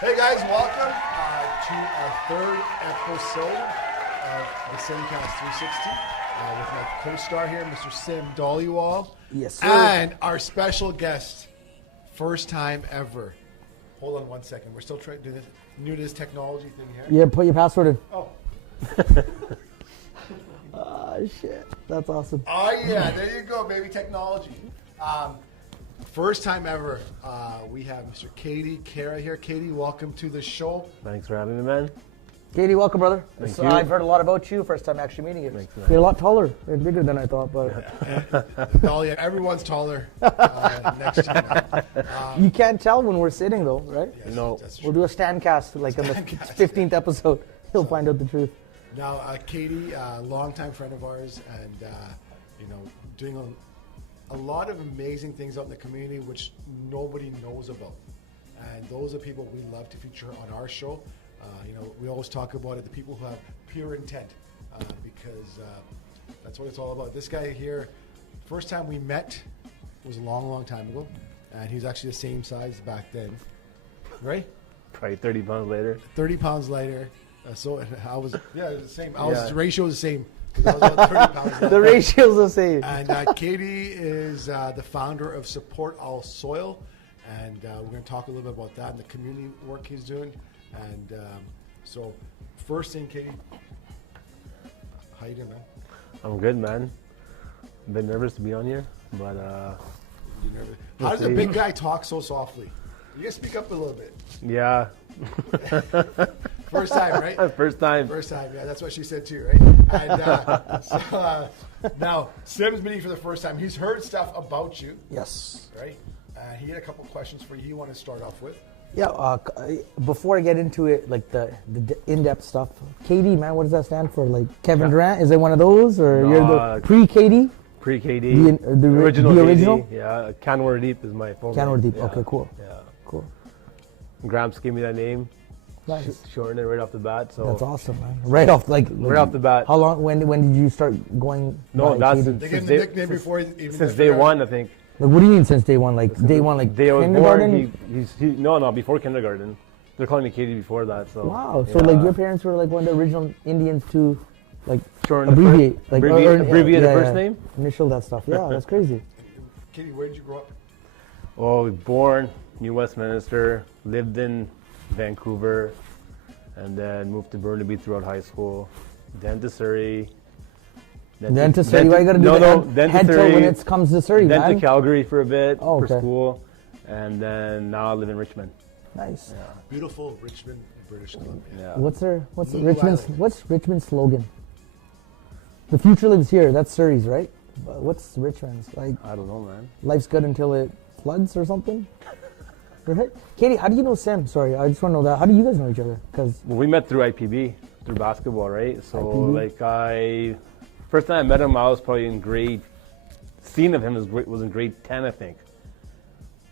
Hey guys, welcome to our third episode of the SimCast 360 with my co-star here, Mr. Sim Dollywall. Yes, sir. And our special guest, first time ever. Hold on one second. We're still trying to do this new to this technology thing here. Yeah, put your password in. Oh. Oh, shit. That's awesome. Oh yeah, there you go, baby, technology. First time ever, we have Mr. Khaira here. Katie, welcome to the show. Thanks for having me, man. Katie, welcome, brother. Thank So you. I've heard a lot about you. First time actually meeting you. Thanks, man. You're a lot taller and bigger than I thought, but Dolly, everyone's taller next to you now. you can't tell when we're sitting, though, right? Yes, No. that's We'll true. do a stand cast, like on the Stand cast. 15th episode. He'll find out the truth. Now, Katie, longtime friend of ours, and doing a lot of amazing things out in the community which nobody knows about. And those are people we love to feature on our show. We always talk about it, the people who have pure intent, because that's what it's all about. This guy here, first time we met was a long, long time ago, and he's actually the same size back then, right? Probably 30 pounds later. 30 pounds lighter. So I was, it was the same. Yeah. The ratio was the same. 'Cause I was about 30 pounds lighter. The ratio's the same. And Katie is the founder of Support All Soil, and we're going to talk a little bit about that and the community work he's doing. And so, first thing, Katie, how you doing, man? I'm good, man. A bit nervous to be on here, but You nervous? How does a big guy talk so softly? You guys speak up a little bit. yeah. First time, right? First time. First time, yeah, that's what she said too, right? And now, Sim's meeting for the first time. He's heard stuff about you, Yes. right? He had a couple questions for you he wanted to start off with. Yeah, before I get into it, like the in-depth stuff, KD, man, what does that stand for? Like Kevin Durant? Is it one of those? Or No, you're the pre-KD? Pre-KD. The original? KD. Yeah. Canwar Deep is my full Canwar name. Deep. Yeah. Okay, cool. Yeah. Cool. Gramps gave me that name. Nice. Shortened it right off the bat. So That's awesome, man. Right off the bat. How long? When did you start going? No, by that's KD? They gave him the nickname before even since day one, I think. Like, what do you mean since day one? Like day one, like Day I was kindergarten? born, no, before kindergarten. They're calling me KD before that. So Wow. So yeah. like your parents were like one of the original Indians to like Shorten the abbreviate, like abbreviate the first name. initial that stuff. Yeah, that's crazy. Katie, where did you grow up? Oh, born New Westminster, lived in Vancouver, and then moved to Burnaby throughout high school, then to Surrey. Then to Surrey, why you gotta do then head to tilt when Surrey, it comes to Surrey, then man? to Calgary for a bit Oh, for okay. school, and then now I live in Richmond. Nice. Yeah. Beautiful Richmond, British Columbia. Yeah. What's Blue Richmond's Island. what's Richmond's slogan? The future lives here. That's Surrey's, right? But what's Richmond's? Like I don't know, man. life's good until it floods or something. Right? Katie, how do you know Sim? Sorry, I just want to know that. How do you guys know each other? Because Well, we met through IPB, through basketball, right? So IPB? first time I met him, I was probably in seeing of him was in grade 10, I think.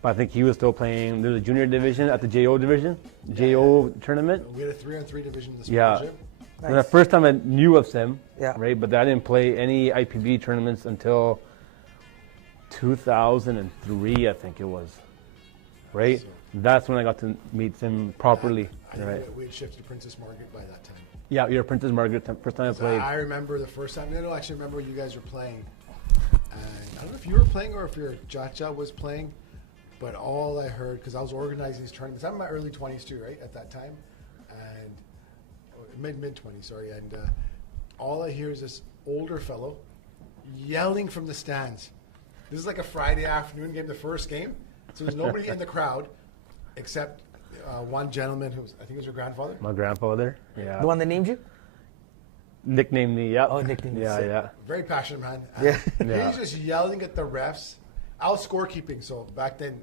But I think he was still playing, there's a junior division at the JO division, JO tournament. We had a 3-on-3 division in the Yeah. championship. And the first time I knew of Sim, Yeah. right? But I didn't play any IPB tournaments until 2003, I think it was, right? So- That's when I got to meet Sim properly, I think right? we had shifted to Princess Margaret by that time. Yeah, you're Princess Margaret, first time I played. I remember the first time. I don't actually remember you guys were playing. And I don't know if you were playing or if your Jaja was playing, but all I heard, because I was organizing these tournaments, I'm in my early 20s too, right, at that time, and mid-20s, sorry, and all I hear is this older fellow yelling from the stands. This is like a Friday afternoon game, the first game, so there's nobody in the crowd except one gentleman who's, I think it was your grandfather. My grandfather, yeah. the one that named you? Nicknamed me, yeah. Oh, nicknamed you. Yeah, yeah. Very passionate man. Yeah. Yeah. He's just yelling at the refs. I was scorekeeping, so back then,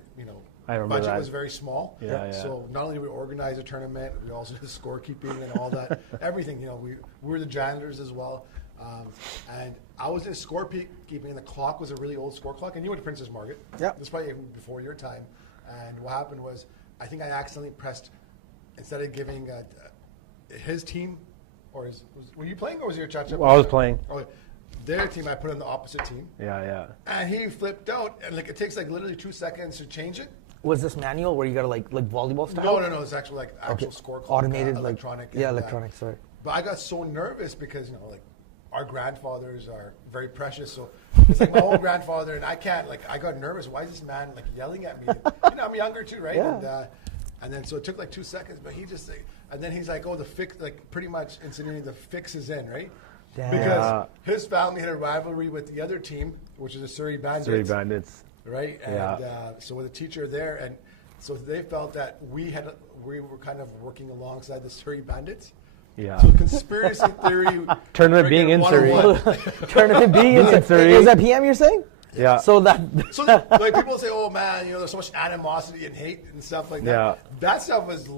I remember budget that. was very small. Yeah, yeah. So not only did we organize a tournament, we also did scorekeeping and all that. Everything, we were the janitors as well. And I was in scorekeeping, and the clock was a really old score clock. And you went to Princess Margaret. Yeah. This was probably even before your time. And what happened was, I think I accidentally pressed, instead of giving his team, were you playing or was your Chacha? Well, I was playing. Okay. Their team, I put on the opposite team. Yeah, yeah. And he flipped out, and it takes literally 2 seconds to change it. Was this manual where you got to like volleyball style? No. It's actually like actual score clock, automated, electronic. like electronic. Sorry. But I got so nervous because like our grandfathers are very precious. So it's like my own grandfather, and I can't I got nervous. Why is this man like yelling at me? I'm younger too, right? Yeah. And then so it took like 2 seconds, but he just and then he's like, oh, the fix, like pretty much insinuating the fix is in, right? Damn. Because his family had a rivalry with the other team, which is the Surrey Bandits. Right? And so with a teacher there, and so they felt that we were kind of working alongside the Surrey Bandits. Yeah. So conspiracy theory. Tournament being in Surrey. Tournament being in Surrey. Is that PM you're saying? Yeah. So like people say, oh man, there's so much animosity and hate and stuff like that. Yeah. That stuff is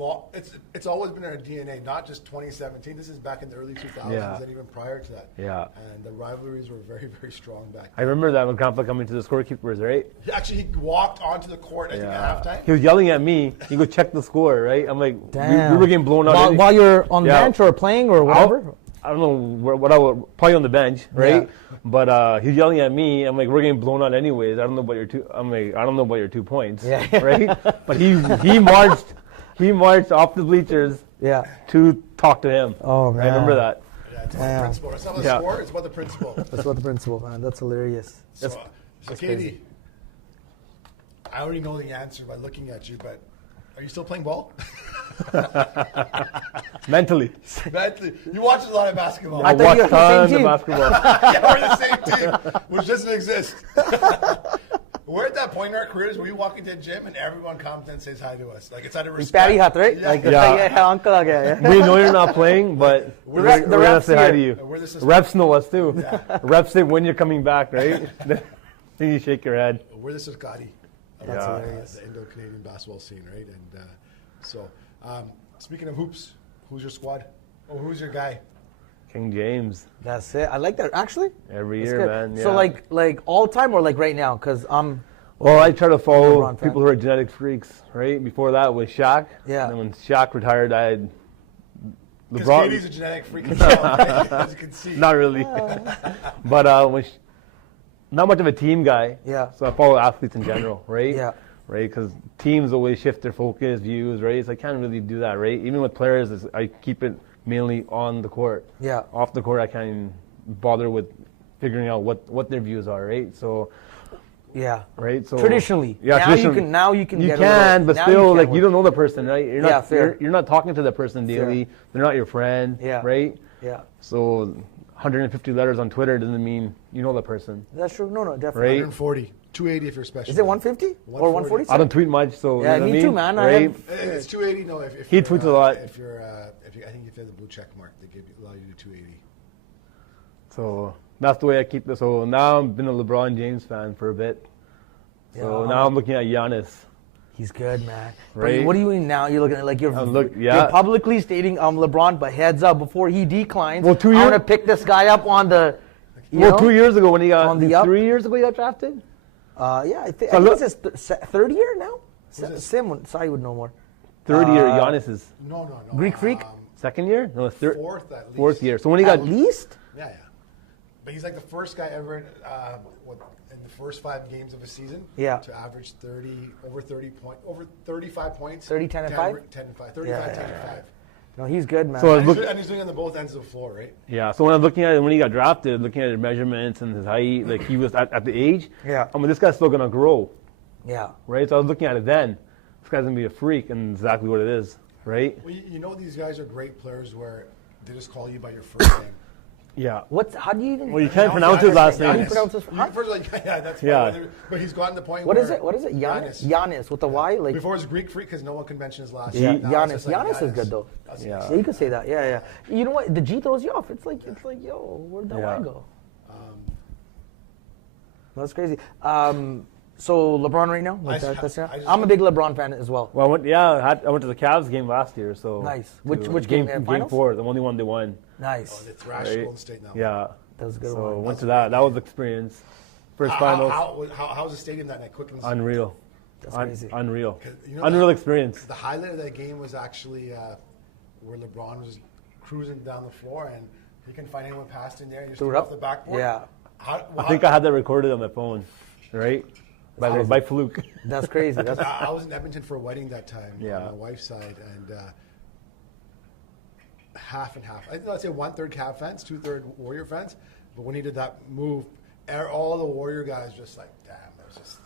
it's always been in our DNA, not just 2017. This is back in the early 2000s and even prior to that. Yeah. And the rivalries were very, very strong back then. I remember that when Grandpa coming to the scorekeepers, right? He walked onto the court, I think, at halftime. He was yelling at me. He go check the score, right? I'm like, damn. We were getting blown out. While you're on the bench or playing or whatever? I don't know what I was, probably on the bench, right? Yeah. But he's yelling at me. I'm like, we're getting blown out anyways. I don't know about your 2. I'm like, I don't know about your 2 points, right? But he marched off the bleachers, to talk to him. Oh man, I remember that. Yeah, it's about the principle. It's not about the score. It's about the principle. That's about the principle, man. That's hilarious. So Katie, I already know the answer by looking at you, but are you still playing ball? Mentally. You watch a lot of basketball. I watch tons of basketball. Yeah, we're the same team, which doesn't exist. We're at that point in our careers where we walk into a gym and everyone comes and says hi to us. Like it's out of respect. Patty hat, right? Uncle again. We know you're not playing, but we're gonna say hi to you. Reps know us too. Yeah. Reps say when you're coming back, right? Then you shake your head. We're the Scotty. That's hilarious. The Indo-Canadian basketball scene, right? And so, speaking of hoops, who's your squad? Oh, who's your guy? King James. That's it. I like that. Actually, every year, man. Yeah. So like all time or like right now? Because well, I try to follow people who are genetic freaks, right? Before that was Shaq. Yeah. And when Shaq retired, I had LeBron. Because Katie's a genetic freak himself, as you can see. Not really. But when not much of a team guy. Yeah. So I follow athletes in general, right? Yeah. Right, because teams always shift their focus, views, right? So I can't really do that, right? Even with players, I keep it mainly on the court. Yeah. Off the court, I can't even bother with figuring out what their views are, right? So. Yeah. Right. So traditionally. Yeah. Now traditionally. you can. You can, but still, like you don't know the person, right? You're not. Fair. You're not talking to the person daily. Fair. They're not your friend. Yeah. Right. Yeah. So 150 letters on Twitter doesn't mean you know the person. That's true. No, definitely. Right? 140, 280 if you're special. Is it 150 or 140? I don't tweet much, so yeah, you know me what too, man. Right? It's 280. No, if he tweets a lot. If you're, I think if you have the blue check mark, they allow you to do 280. So that's the way I keep this. So now I've been a LeBron James fan for a bit. So now I'm looking at Giannis. He's good, man. Right? But what are you doing now? You're looking at you're you're publicly stating LeBron, but heads up before he declines. Well, I want to pick this guy up on the. 2 years ago when he got on the 3 years ago he got drafted. I think it's his third year now. Sai would know more. Third year, Giannis is. No. Greek freak. Second year? No, fourth at least. Fourth year. So when he got at least. Yeah. But he's like the first guy ever in the first 5 games of a season to average over 35 points. 30, 10, and 5? 10 and 5. 35, 10 and 5. No, he's good, man. So and he's doing it on both ends of the floor, right? Yeah. So when I'm looking at it, when he got drafted, looking at his measurements and his height, like he was at the age. Yeah. I mean, this guy's still gonna grow. Yeah. Right. So I was looking at it then. This guy's gonna be a freak, and exactly what it is, right? Well, you know these guys are great players where they just call you by your first name. Yeah. How do you even? Well, you can't pronounce his last name. How do you pronounce his? First of all, that's but he's gotten to the point. What is it? What is it? Giannis with the Y. Like before it was Greek freak because no one could mention his last name. Yeah, Giannis is good though. Yeah, you can say that. Yeah. You know what? The G throws you off. It's like yo, where'd that Y go? That's crazy. So LeBron right now? I'm a big LeBron fan as well. Well, I went to the Cavs game last year. So nice. Which game? Game 4, the only one they won. Nice. Oh, they thrashed Golden State now. Yeah. That was a good so one. Went to that. That was experience. First finals. How was the stadium that night? Quick and unreal. That's crazy. Unreal. Unreal experience. The highlight of that game was actually where LeBron was cruising down the floor and he couldn't find anyone past in there. He just threw it off the backboard. Yeah. I think I had that recorded on my phone, right? By fluke. That's crazy. That's I was in Edmonton for a wedding that time Yeah. on my wife's side, and half and half. I think I'd say 1/3 Cav fans, 2/3 Warrior fans. But when he did that move, all the Warrior guys just like, damn, that was just.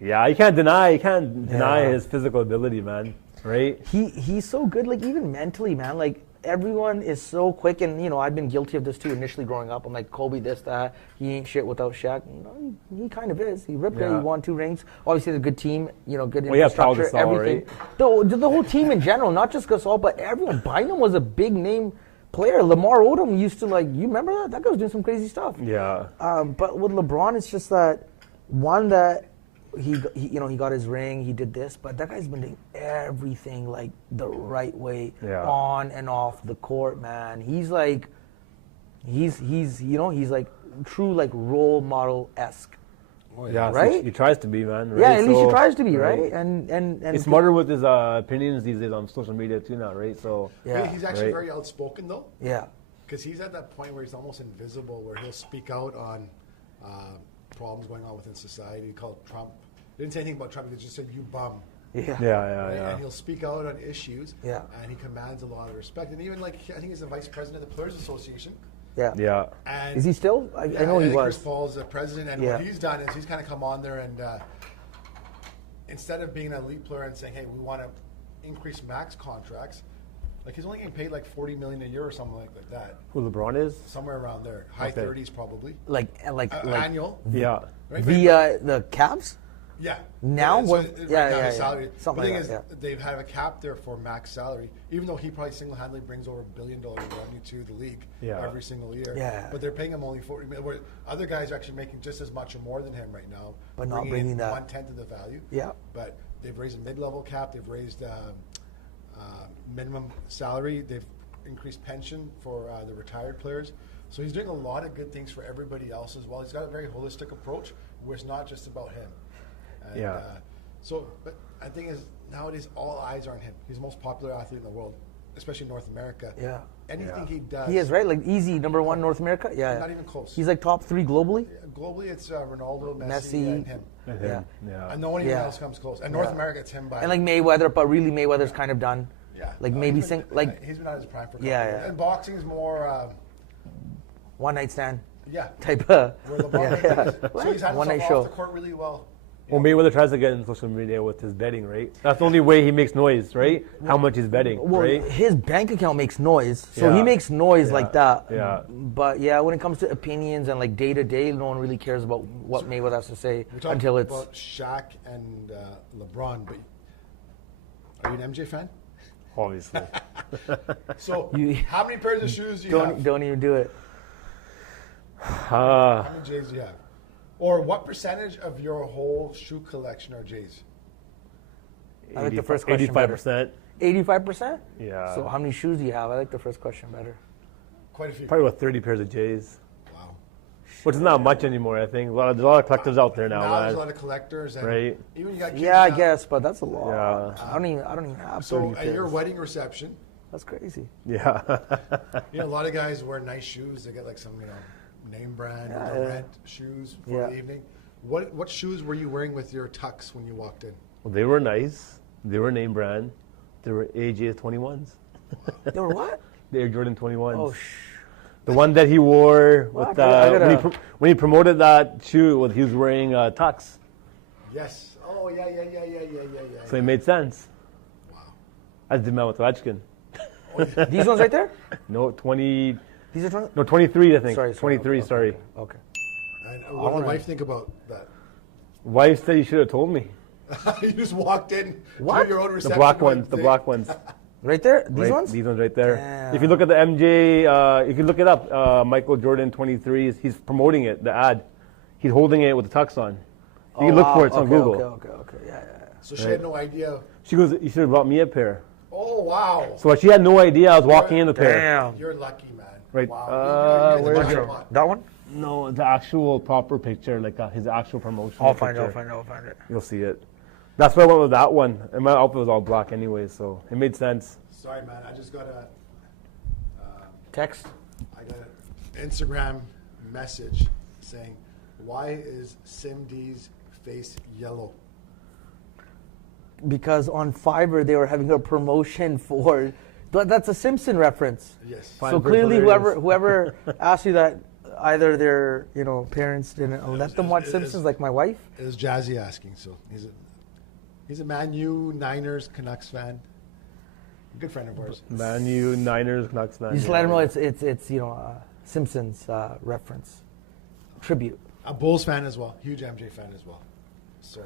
Yeah, you can't deny his physical ability, man. Right? he's so good. Like even mentally, man. Like everyone is so quick, and you know I've been guilty of this too. Initially growing up, I'm like Kobe, this, that. He ain't shit without Shaq. You know, he kind of is. He ripped it. He won 2 rings. Obviously, the good team. You know, good infrastructure, Gasol, everything. right? The whole team in general, not just Gasol, but everyone. Bynum was a big name player. Lamar Odom used to you remember that? That guy was doing some crazy stuff. Yeah. But with LeBron, it's just that one that he got his ring, he did this, but that guy's been doing everything like the right way on and off the court, man. He's like true like role model-esque. Oh, Yeah, right? So he tries to be, man. Right? Yeah, at least he So, tries to be, right? And he's smarter with his opinions these days on social media too now, right? So yeah, He's actually very outspoken though. yeah. Because he's at that point where he's almost invisible, where he'll speak out on problems going on within society. He called Trump. He didn't say anything about Trump. He just said, "You bum." Yeah. yeah. And he'll speak out on issues. Yeah. And he commands a lot of respect. And even I think he's the vice president of the Players Association. Yeah. Yeah. And Is he still? I know he think was. Chris Paul's the president, and what he's done is he's kind of come on there and instead of being an elite player and saying, "Hey, we want to increase max contracts," like he's only getting paid like $40 million a year or something like that. Who LeBron is? Somewhere around there, high 30s probably. Like Annual. Yeah. Right? the Cavs. Yeah. Now So what? right Yeah, now yeah, his yeah. salary. Something the thing like is, that, they've had a cap there for max salary, even though he probably single-handedly brings over $1 billion in revenue to the league every single year. Yeah. But they're paying him only $40 million. Where other guys are actually making just as much or more than him right now, But not bringing that 1/10 of the value. Yeah. But they've raised a mid-level cap. They've raised minimum salary. They've increased pension for the retired players. So he's doing a lot of good things for everybody else as well. He's got a very holistic approach where it's not just about him. And, but I think is nowadays all eyes are on him. He's the most popular athlete in the world, especially North America. Yeah. Anything he does. He is, right? Like easy number 1 North America? Yeah. Not even close. He's like top 3 globally? Globally, it's Ronaldo, Messi, Messi. and him. Yeah. And no one even else comes close. And North America, it's him by. And like Mayweather, but really Mayweather's kind of done. Yeah. Like maybe he's been out of his prime for a couple years. And boxing is more. One night stand. Yeah. Type of. Where LeBron so he's had One night himself show. off the court really well. Well, Mayweather tries to get in social media with his betting, right? That's the only way he makes noise, right? How much he's betting, Well, right? his bank account makes noise, so he makes noise like that. Yeah. But when it comes to opinions and like day to day, no one really cares about what Mayweather has to say We're until it's. about Shaq and LeBron, but are you an MJ fan? Obviously. So, how many pairs of shoes do you have? Don't even do it. How many J's do you have? Or what percentage of your whole shoe collection are J's? I like the first question 85%. 85%? Yeah. So how many shoes do you have? I like the first question better. Quite a few. Probably about 30 pairs of J's. Wow. Which is not much anymore, I think. There's a lot of collectors out there now, Now there's man. a lot of collectors. And Right. Even you got kids Yeah, I now. guess, but that's a lot. Yeah. I don't even have 30 So pairs. at your wedding reception, That's crazy. Yeah. a lot of guys wear nice shoes. They get like some, name brand rent shoes for the evening. What shoes were you wearing with your tux when you walked in? Well, they were nice. They were name brand. They were AJ 21s. They were what? The Air Jordan 21s. Oh, The one that he wore with I when he promoted that shoe, he was wearing tux. Yes. Oh, yeah. So it made sense. Wow. As did man with Ovechkin. These ones right there? No, 20. These are 20? No, 23, I think. Sorry. 23, sorry. Okay. And what did the wife think about that? Wife said you should have told me. You just walked in What? to your own The reception. black ones. The black ones. Right there? These Right, ones? These ones right there. Damn. If you look at the MJ, you can look it up. Michael Jordan 23. He's promoting it. The ad. He's holding it with the tux on. You can look for it. It's on Google. Okay. Yeah. So she had no idea. She goes, "You should have brought me a pair." Oh, wow. So she had no idea I was walking in the pair. Damn. You're lucky, man. Right. Wow. Where is it? That one? No, the actual proper picture, like his actual promotion. I'll find it. You'll see it. That's why I went with that one. And my outfit was all black anyway, so it made sense. Sorry, man. I just got a Text? I got an Instagram message saying, "Why is SimD's face yellow?" because on Fiverr they were having a promotion for. But that's a Simpson reference. Yes. So clearly, whoever asked you that, either their parents didn't let them watch Simpsons, like my wife. It was Jazzy asking. So he's a Man U, Niners, Canucks fan. Good friend of ours. Man U, Niners, Canucks fan. You just let him know it's Simpsons reference, tribute. A Bulls fan as well. Huge MJ fan as well. So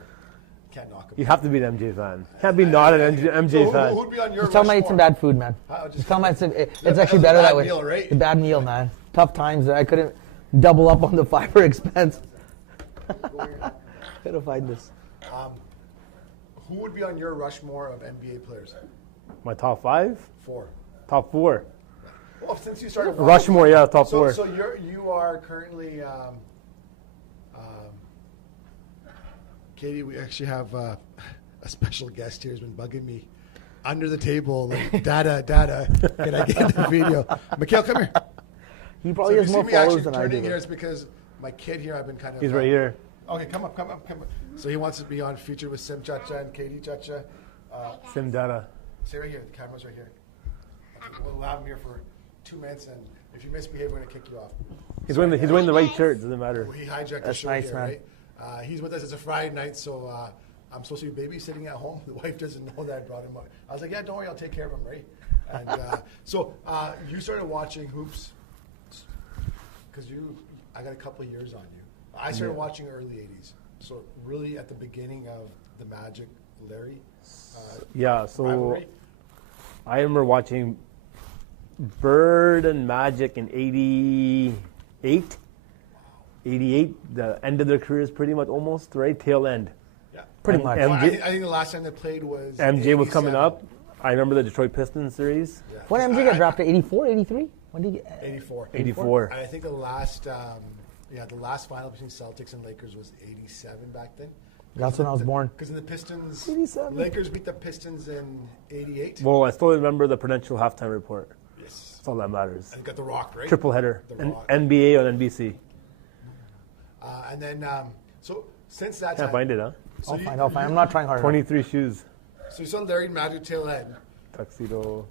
can't knock him. You have to be an MJ fan. Can't be not an MJ fan. Who'd be on your Just tell him I ate some bad food, man. Just tell him it's actually better that way. Meal, right? The bad meal, man. Tough times. I couldn't double up on the Fiverr expense. Gotta find this. Who would be on your Rushmore of NBA players? My top 5? 4. Top 4. Well, since you started Rushmore, yeah, top 4. So you are currently, Katie. We actually have a special guest here who's been bugging me under the table. Like, data. Can I get the video? Mikhail, come here. He probably has more followers than I do. Here, it's because my kid here. I've been kind of. He's right here. Okay, come up. So he wants to be on featured with Sim Chacha and Katie Chacha. Sim Data. Stay right here. The camera's right here. Okay, we'll have him here for 2 minutes, and if you misbehave, we're gonna kick you off. He's wearing the right shirt. Doesn't matter. Well, he hijacked the That's show nice, here, man. right? He's with us. It's a Friday night, so I'm supposed to be babysitting at home. The wife doesn't know that I brought him up. I was like, yeah, don't worry, I'll take care of him, right? And so you started watching hoops because I got a couple of years on you. I started watching early 80s. So really at the beginning of the Magic Larry Yeah, so rivalry. I remember watching Bird and Magic in 88. 88, the end of their careers pretty much almost, right? Tail end. Yeah. Pretty much. Well, I think the last time they played was MJ was coming 87. up. I remember the Detroit Pistons series. Yeah. When MJ got drafted, 84, 83? When did he get? 84. 84. And I think the last final between Celtics and Lakers was 87 back then. That's when I was born. Because in the Pistons, 87. Lakers beat the Pistons in 88. Well, I still remember the Prudential halftime report. Yes. That's all that matters. And got the Rock, right? Triple header. The Rock. NBA on NBC. And then, so since that Can't time, find it, huh? I'll find. I'm not trying hard. 23 shoes. So you saw Larry and Magic tail end. Tuxedo.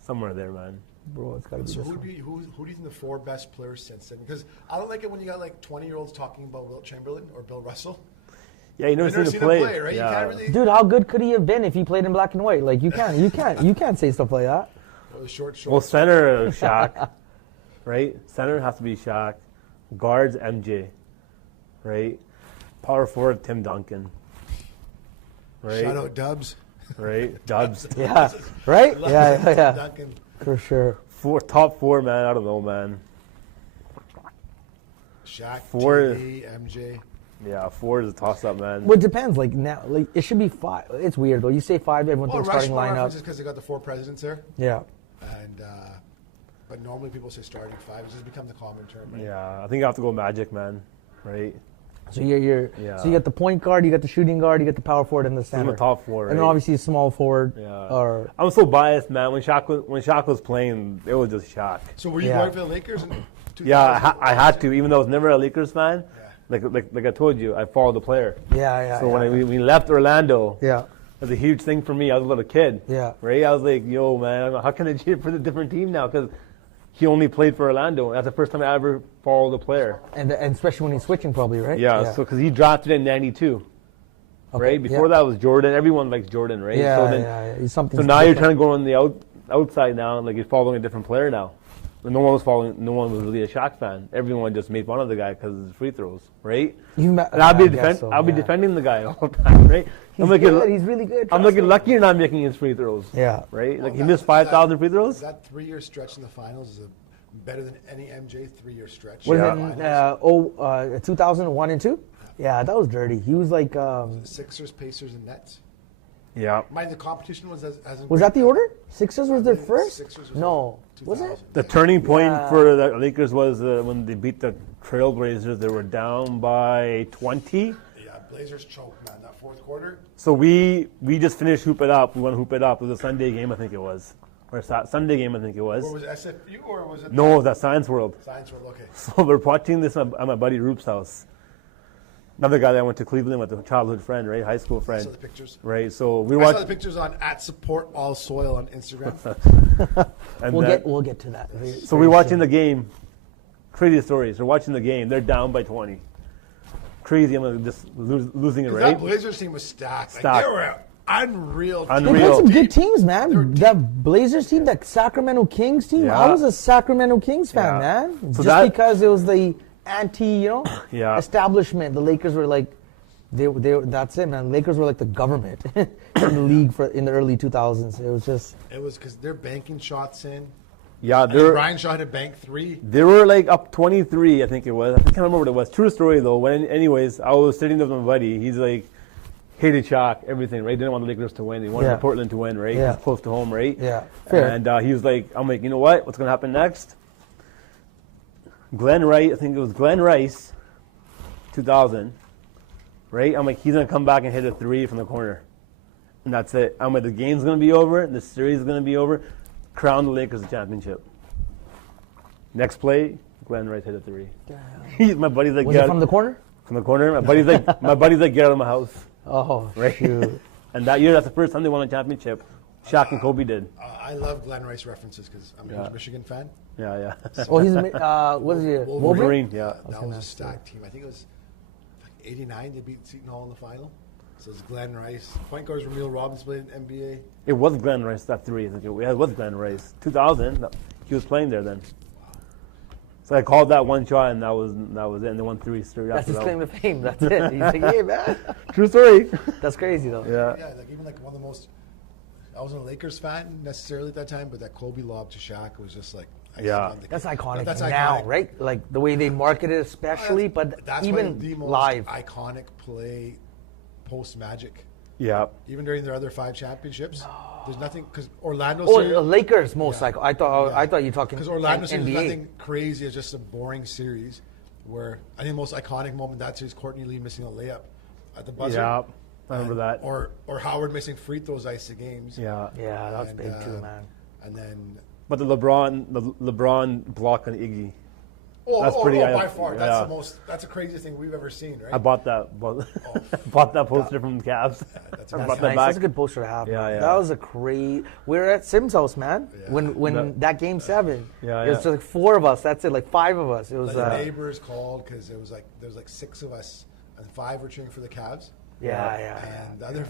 Somewhere there, man. Bro, it's got to be So this who one. do you think the 4 best players since then? Because I don't like it when you got like 20-year-olds talking about Wilt Chamberlain or Bill Russell. Yeah, you never You've never seen seen him him play. play, right? Yeah. You can't really. Dude, how good could he have been if he played in black and white? Like you can't say stuff like that. Well, short. Well, center, Shaq, right? Center has to be Shaq. Guards, MJ, right? Power forward, Tim Duncan, right? Shout out Dubs. Right? Dubs. Yeah, right? Yeah. Duncan. For sure. Top 4, man. I don't know, man. Shaq, 4. TD, MJ. Yeah, 4 is a toss-up, man. Well, it depends. Like now, like it should be 5. It's weird though. You say 5, everyone Well, thinks starting Rushmore lineup. references because they got the 4 presidents there. Yeah. And but normally people say starting 5. It's just become the common term. Right? Yeah, I think I have to go Magic, man. Right? So you're Yeah. so you got the point guard, you got the shooting guard, you got the power forward, and the I'm center. the top 4, right? And then obviously small forward. Yeah. Or I'm so biased, man. When Shaq was playing, it was just Shaq. So were you Yeah. going for the Lakers? In 2000? Yeah, I had to, even though I was never a Lakers fan. Yeah. Like I told you, I followed the player. yeah. So when we left Orlando, yeah. it was a huge thing for me. I was a little kid. Yeah. Right? I was like, yo, man, how can I cheer for the different team now? Because he only played for Orlando. That's the first time I ever followed a player. And especially when he's switching, probably, right? Yeah. So because he drafted in '92. Okay, Right? Before that was Jordan. Everyone likes Jordan, right? Yeah, so then, yeah. He's something. So now you're trying to go on the outside now, like you're following a different player now. And no one was really a Shaq fan. Everyone just made fun of the guy because of his free throws, right? And I'll be defending the guy all the time, right? He's good. He's really good. I'm looking lucky you're not making his free throws. Yeah. Right? Well, Like he missed 5,000 free throws. That 3-year stretch in the finals is better than any MJ 3-year stretch. Was Yeah. it 2001 and 2? Yeah, that was dirty. He was like. Sixers, Pacers, and Nets. Yeah. Mind the competition was Was that the order? Sixers was their first? Sixers was No. Was 2000. it? The turning point Yeah. for the Lakers was when they beat the Trailblazers. They were down by 20. Yeah, Blazers choked, man. That fourth quarter. So we just finished Hoop It Up. We won Hoop It Up. It was a Sunday game, I think it was. Or Sunday game, I think it was. Or was it SFU or was it? No, it was at Science World. Science World, okay. So we're watching this at my buddy Roop's house. Another guy that went to Cleveland with a childhood friend, right? High school I friend. saw the pictures. Right. So we I saw the watched. pictures on @supportallsoil on Instagram. And We'll get to that. So we're watching the game. Crazy stories. We're watching the game. They're down by 20. Crazy. I'm just losing it, right? That Blazers team was stacked. Like, Stacked. they were unreal. They Unreal. played some good teams, man. That Blazers team, that Sacramento Kings team. Yeah. I was a Sacramento Kings fan, Yeah. man. So Just because it was the Yeah. establishment. The Lakers were like, they that's it, man. Lakers were like the government in the league in the early 2000s. It was just. It was because they're banking shots in. Yeah, I think they're. Brian Shaw had a bank 3. They were like up 23, I think it was. I can't remember what it was. True story though. Anyways, I was sitting there with my buddy. He's like, hated Shaq, everything, right? Didn't want the Lakers to win. He wanted Portland to win, right? Yeah. He's close to home, right? Yeah, fair. And he was like, I'm like, you know what? What's going to happen next? Glenn Rice, I think it was Glenn Rice, 2000, right? I'm like, he's going to come back and hit a 3 from the corner. And that's it. I'm like, the game's going to be over. The series is going to be over. Crown the Lakers the championship. Next play, Glenn Rice hit a 3. My buddy's like, Was it from the corner? From the corner. My buddy's like, get out of my house. Oh, Right. shoot. And that year, that's the first time they won a championship. Shaq and Kobe did. I love Glenn Rice references because I'm a huge Michigan fan. Yeah. Oh, he's what is he? Wolverine. Wolverine, yeah. That was a stacked team. I think it was like 89. They beat Seton Hall in the final. So it's Glenn Rice. Point guards Ramil Robbins played in NBA. It was Glenn Rice, that 3. I think it was Glenn Rice. 2000, he was playing there then. So I called that one shot, and that was it. And they won 3 straight That's after his that. claim to fame. That's it. He's like, hey, man. True story. That's crazy, though. Yeah. Like even like one of the most. I wasn't a Lakers fan necessarily at that time, but that Kobe lob to Shaq was just like. That's iconic That's now, iconic. right? Like the way they market it, especially, but That's even the most live. iconic play post Magic. Yeah. Even during their other 5 championships, there's nothing because Orlando. Oh, series, Lakers most like. I thought you were talking because Orlando series is NBA. nothing crazy. It's just a boring series. Where I think the most iconic moment that series, Courtney Lee missing a layup at the buzzer. Yeah. I remember that. Or Howard missing free throws ice the games. Yeah. Yeah, that was And, big too, man. And then. But the LeBron block on Iggy. That's pretty by far. yeah. That's the craziest thing we've ever seen, right? I bought that. Bought that poster from the Cavs. That's I nice. brought that Nice. back. That's a good poster to have. Yeah, man. yeah. That was a great. We were at Sim's house, man. Yeah. When that game 7. Yeah, It was yeah. like 4 of us. That's it. Like 5 of us. It was. The neighbors called because it was like there's like 6 of us and 5 were cheering for the Cavs. Yeah. And the other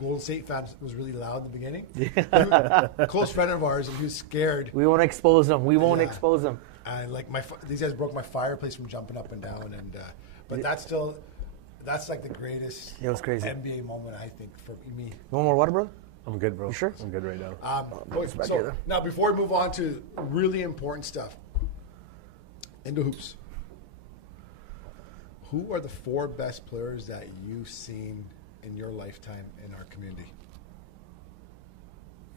Golden State fans was really loud in the beginning. A close friend of ours, and he was scared. We won't expose them. We won't Yeah. expose them. And like these guys broke my fireplace from jumping up and down. And but that's like the greatest. It was crazy. NBA moment I think for me. You want more water, brother? I'm good, bro. You sure? I'm good right now. So now before we move on to really important stuff, IndoHoops. Who are the 4 best players that you've seen in your lifetime in our community?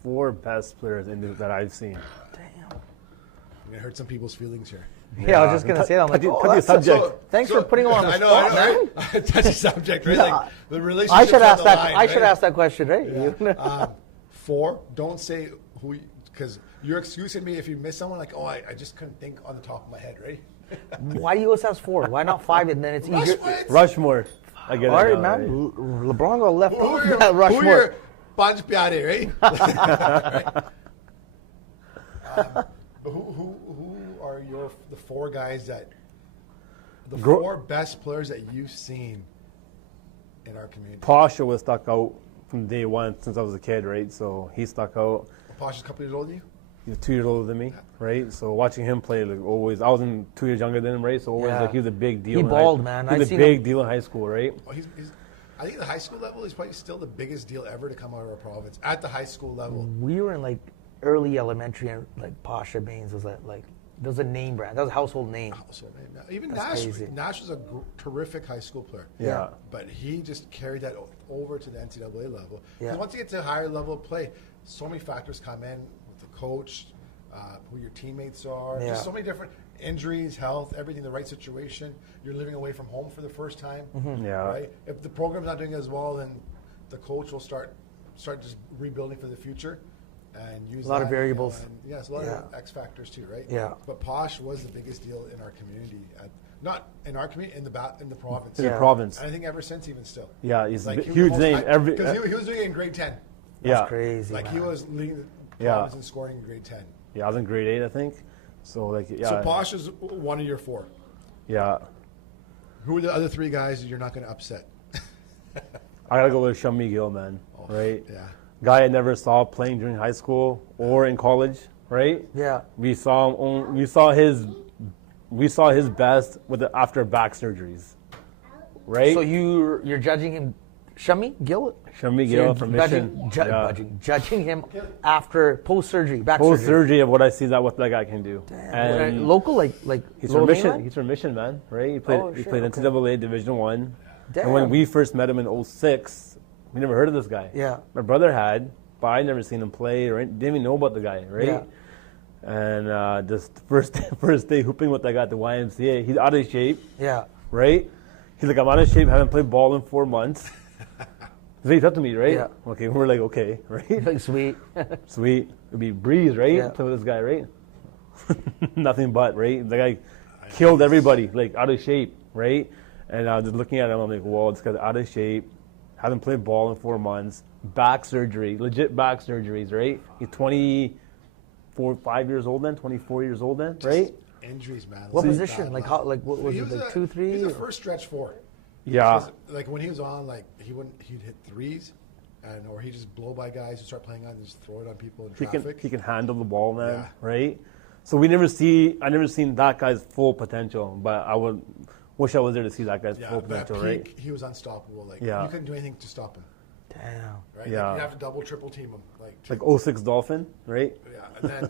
4 best players that I've seen. Damn. I hurt some people's feelings here. Yeah, I was just gonna say that. I'm like, touchy subject. thanks for putting him on the I spot, know, man. right? Touchy subject, right? Yeah. Like the relationship. I should ask that. Line, I should right? ask that question, right? Yeah. 4. Don't say who, because you're excusing me if you miss someone. Like, I just couldn't think on the top of my head, right? Why do you always ask 4? Why not 5? And then it's easier. Rushmore. I get it. All right, now, man. LeBron got left Who off are your, that who are Rushmore. your Panj Pyare, right? Right? Who are the 4 guys the 4 best players that you've seen in our community? Pasha was stuck out from day one since I was a kid, right? So he stuck out. Pasha's a couple years older than you? He was 2 years older than me, right? So watching him play, like always, I was 2 years younger than him, right? So always, Yeah. like he was a big deal. He in balled, high, man. He was I've a seen big him. deal in high school, right? Oh, I think at the high school level is probably still the biggest deal ever to come out of our province. At the high school level. We were in like early elementary, and like Pasha Baines was like there was a name brand. That was a household name. So, even That's Nash. crazy. Nash was a terrific high school player. Yeah. But he just carried that over to the NCAA level. Yeah. Because once you get to a higher level of play, so many factors come in with the coach, who your teammates are, Yeah. just so many different injuries, health, everything, the right situation. You're living away from home for the first time. Yeah. Right? If the program's not doing as well, then the coach will start just rebuilding for the future. And use A lot of that, variables. and, yes, a lot of X factors too, right? Yeah. But Posh was the biggest deal in our community. Not in our community, in the province. In the province. And I think ever since, even still. Yeah, he's a Like, he huge was name. Because he was doing it in grade 10. That's crazy. Like, man. he was leading the province in scoring in grade 10. Yeah, I was in grade 8, I think. So, like, yeah. So Posh is one of your 4. Yeah. Who are the other 3 guys that you're not going to upset? I got to go with Shami Gill, man. Right? Yeah. Guy I never saw playing during high school or in college, right? Yeah. We saw his best after back surgeries, right? So you're judging him, Shami Gill? Shami So Gill you're from Mission. judging him after post-surgery, back Post surgery. surgery of what I see that what that guy can do. And Local, like he's Lower from Mission. Mainland? He's from Mission, man. Right? He played okay. NCAA Division 1. Damn. And when we first met him in 06, we never heard of this guy. Yeah. My brother had, but I never seen him play or didn't even know about the guy, right? Yeah. And just first day hooping with that guy at the YMCA, he's out of shape, Yeah. right? He's like, I'm out of shape, haven't played ball in 4 months. So he said to me, right? Yeah. Okay, we're like, okay, right? Like, sweet. Sweet. It'd be breeze, right? Yeah. Play with this guy, right? Nothing but, right? The guy killed everybody, like out of shape, right? And I was just looking at him, I'm like, whoa, this guy's out of shape, haven't played ball in 4 months, back surgery, legit back surgeries, right? He's 5 years old then, 24 years old then, right? Injuries, man. What Like position? bad Like, luck. how? Like, what was He it? Like a- 2, 3? He's a first stretch 4. Yeah. Like when he was on, like he'd hit threes, or he'd just blow by guys who start playing on and just throw it on people in traffic. He can handle the ball, man, Yeah. right? So I never seen that guy's full potential, but I would wish I was there to see that guy's full but at potential, peak, right? he was unstoppable. Like Yeah. you couldn't do anything to stop him. Damn. Right? Yeah. Like, you'd have to double, triple team him. Like 06 Dolphin, right? Yeah, and then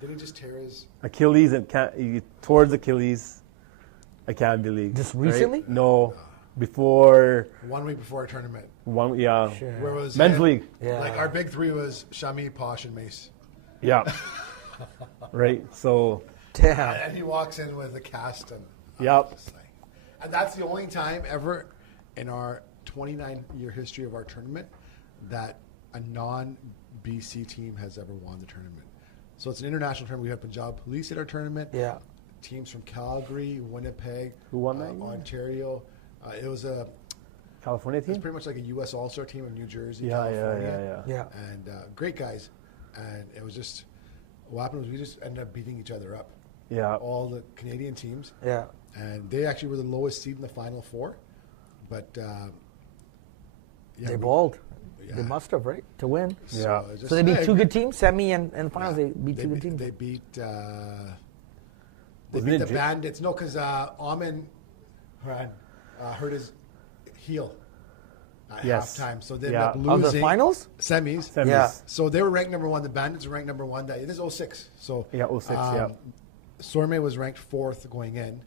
did he just tear his? Achilles and he tore his Achilles. I can't believe. Just right? recently? No, before 1 week before our tournament. one. Yeah, Sure. Where was men's him? league. Yeah. Like our big 3 was Shami, Posh, and Mace. Yeah, right. So Damn. And he walks in with a cast and Yep. just like, and that's the only time ever in our 29-year history of our tournament that a non-BC team has ever won the tournament. So it's an international tournament. We have Punjab Police at our tournament. Yeah. Teams from Calgary, Winnipeg, Who won that year? Ontario. It was California team. pretty much like a U.S. All-Star team of New Jersey, Yeah, California. yeah. Yeah. And great guys. And it was just, what happened was we just ended up beating each other up. Yeah. All the Canadian teams. Yeah. And they actually were the lowest seed in the Final Four. But, They balled. Yeah. They must have, right? To win. Yeah. it just- So they beat hey, 2 good teams, semi and finals. yeah, They beat 2 good teams. They beat, Wasn't it the Bandits. No, because Amin hurt his heel at Yes. halftime. So they Yeah. ended up Of the losing. finals? Semis. Semis. Yeah. So they were ranked number 1. The Bandits were ranked number 1. This is 06. So Yeah, 06, yeah. Sorme was ranked 4th going in.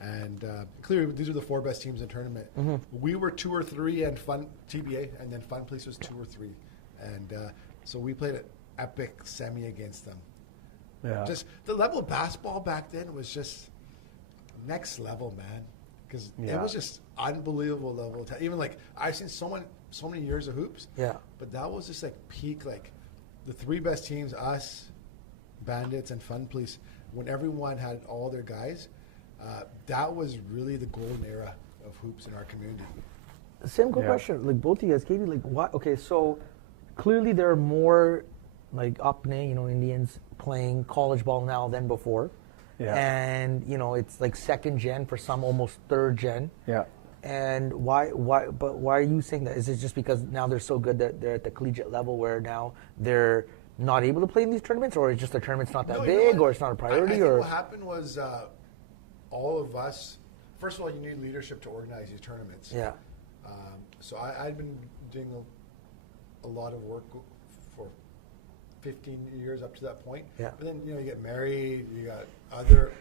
And clearly, these are the 4 best teams in the tournament. Mm-hmm. We were 2 or 3, and Fun TBA, and then Fun Police was 2 or 3, and so we played an epic semi against them. Yeah. Just the level of basketball back then was just next level, man. Because it Yeah. was just unbelievable level. Even like I've seen so many years of hoops. Yeah. But that was just like peak, like the 3 best teams, us, Bandits, and Fun Police. When everyone had all their guys. That was really the golden era of hoops in our community. Same quick Yeah. question. Like both of you guys, Katie, like what? Okay, so clearly there are more like Apne, Indians playing college ball now than before. Yeah. And, it's like 2nd gen for some, almost 3rd gen. Yeah. And why are you saying that? Is it just because now they're so good that they're at the collegiate level where now they're not able to play in these tournaments, or it's just the tournament's not that No, you know big, what? or it's not a priority? I think or what happened was all of us, first of all, you need leadership to organize these tournaments. Yeah. So I'd been doing a lot of work for 15 years up to that point. Yeah. But then, you get married, you got other...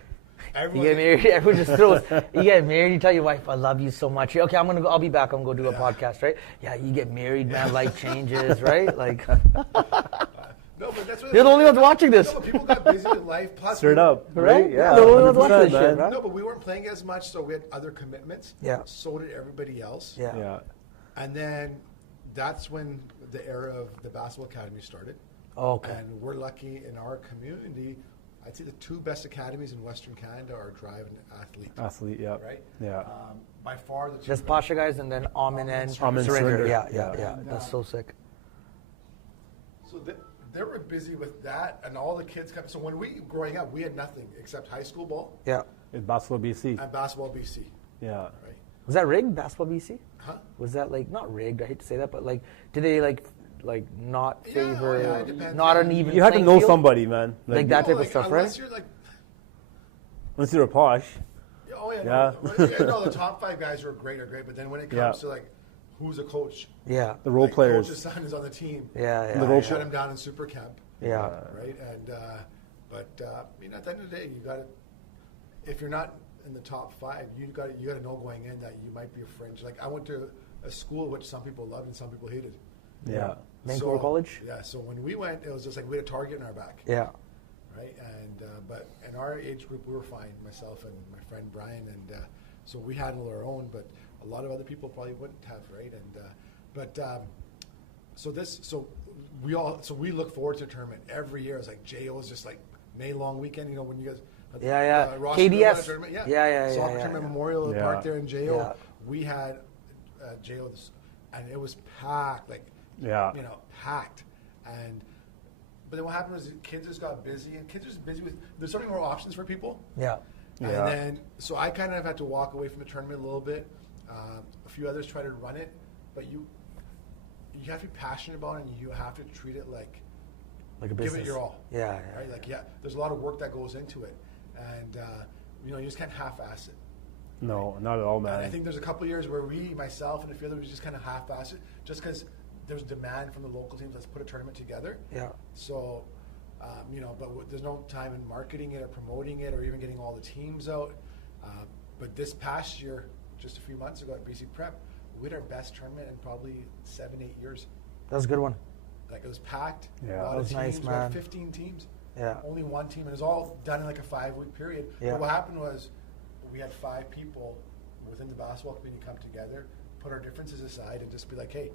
You get married, everyone just throws. You get married, you tell your wife, "I love you so much." Okay, I'll be back. I'm gonna go do a podcast, right? Yeah, you get married, man. Life changes, right? Like, No, but that's what you're the only ones watching this, No, but people got busy with life. Plus, Stir it up, right? Yeah, They're the only ones watching 100%, this shit, man. man. No, but we weren't playing as much, so we had other commitments. Yeah. So did everybody else. Yeah. Yeah. And then that's when the era of the basketball academy started. Okay. And we're lucky in our community, I'd say the two best academies in Western Canada are Drive and Athlete. Athlete, yeah. Right? Yeah. By far the two Just best. Pasha guys and then Amin and Surrender. Surrender. Yeah. And, That's so sick. So they were busy with that, and all the kids kept. So when we growing up, we had nothing except high school ball. Yeah. In Basketball BC. And basketball BC. Yeah. Right. Was that rigged, Basketball BC? Huh? Was that like, not rigged, I hate to say that, but like, did they like not favor, it depends. not an even You had to playing know field? somebody, man. Like that type of stuff, unless right? You're like, Unless you're a posh. oh yeah, Yeah. no, the top 5 guys are great, but then when it comes to like, who's a coach? Yeah. The role like, players. Coach's son is on the team. Yeah. The role Shut him down in super camp. Yeah. Right, and but at the end of the day, you got to. If you're not in the top 5, you got to know going in that you might be a fringe. Like I went to a school which some people loved and some people hated. Yeah. Vancouver College? Yeah, so when we went, it was just like we had a target in our back. Yeah. Right, and but in our age group, we were fine, myself and my friend Brian, and so we handled our own, but a lot of other people probably wouldn't have, right? And so we look forward to the tournament every year. It's like JO's just like May long weekend, when you guys. KDS. Tournament, Yeah. Soccer tournament, Memorial Park there in JO. Yeah. We had JO, and it was packed, packed. But then what happened was kids just got busy, and kids are just busy with. There's so many more options for people. Yeah. And then, so I kind of had to walk away from the tournament a little bit. A few others tried to run it, but you have to be passionate about it, and you have to treat it like a business. Give it your all. Yeah. Right? There's a lot of work that goes into it, and you just can't half-ass it. No, not at all, man. And I think there's a couple of years where myself and a few others, just kind of half-ass it, just because there's demand from the local teams. Let's put a tournament together. Yeah. So, but there's no time in marketing it or promoting it or even getting all the teams out. But this past year, just a few months ago at BC Prep, we had our best tournament in probably 7-8 years. That was a good one. Like it was packed. Yeah, a lot that was of teams. nice, We had man. 15 teams. Yeah. Only one team, and it was all done in like a 5-week period. Yeah. But what happened was, we had 5 people within the basketball community come together, put our differences aside, and just be like, hey,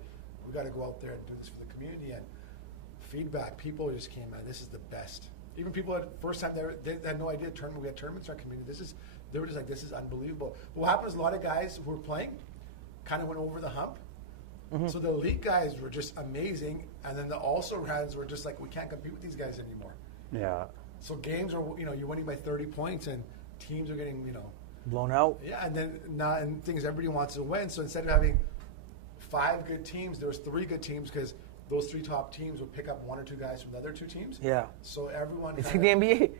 we got to go out there and do this for the community. And feedback, people just came, man, this is the best. Even people at first time they had no idea we had tournaments in our community. They were just like, this is unbelievable. But what happened is a lot of guys who were playing kind of went over the hump. Mm-hmm. So the elite guys were just amazing, and then the also-rans were just like, we can't compete with these guys anymore. Yeah. So games are, you're winning by 30 points, and teams are getting, blown out. Yeah, and then things everybody wants to win. So instead of having 5 good teams, there was 3 good teams because those 3 top teams would pick up 1 or 2 guys from the other 2 teams. Yeah. So everyone. It's like the NBA.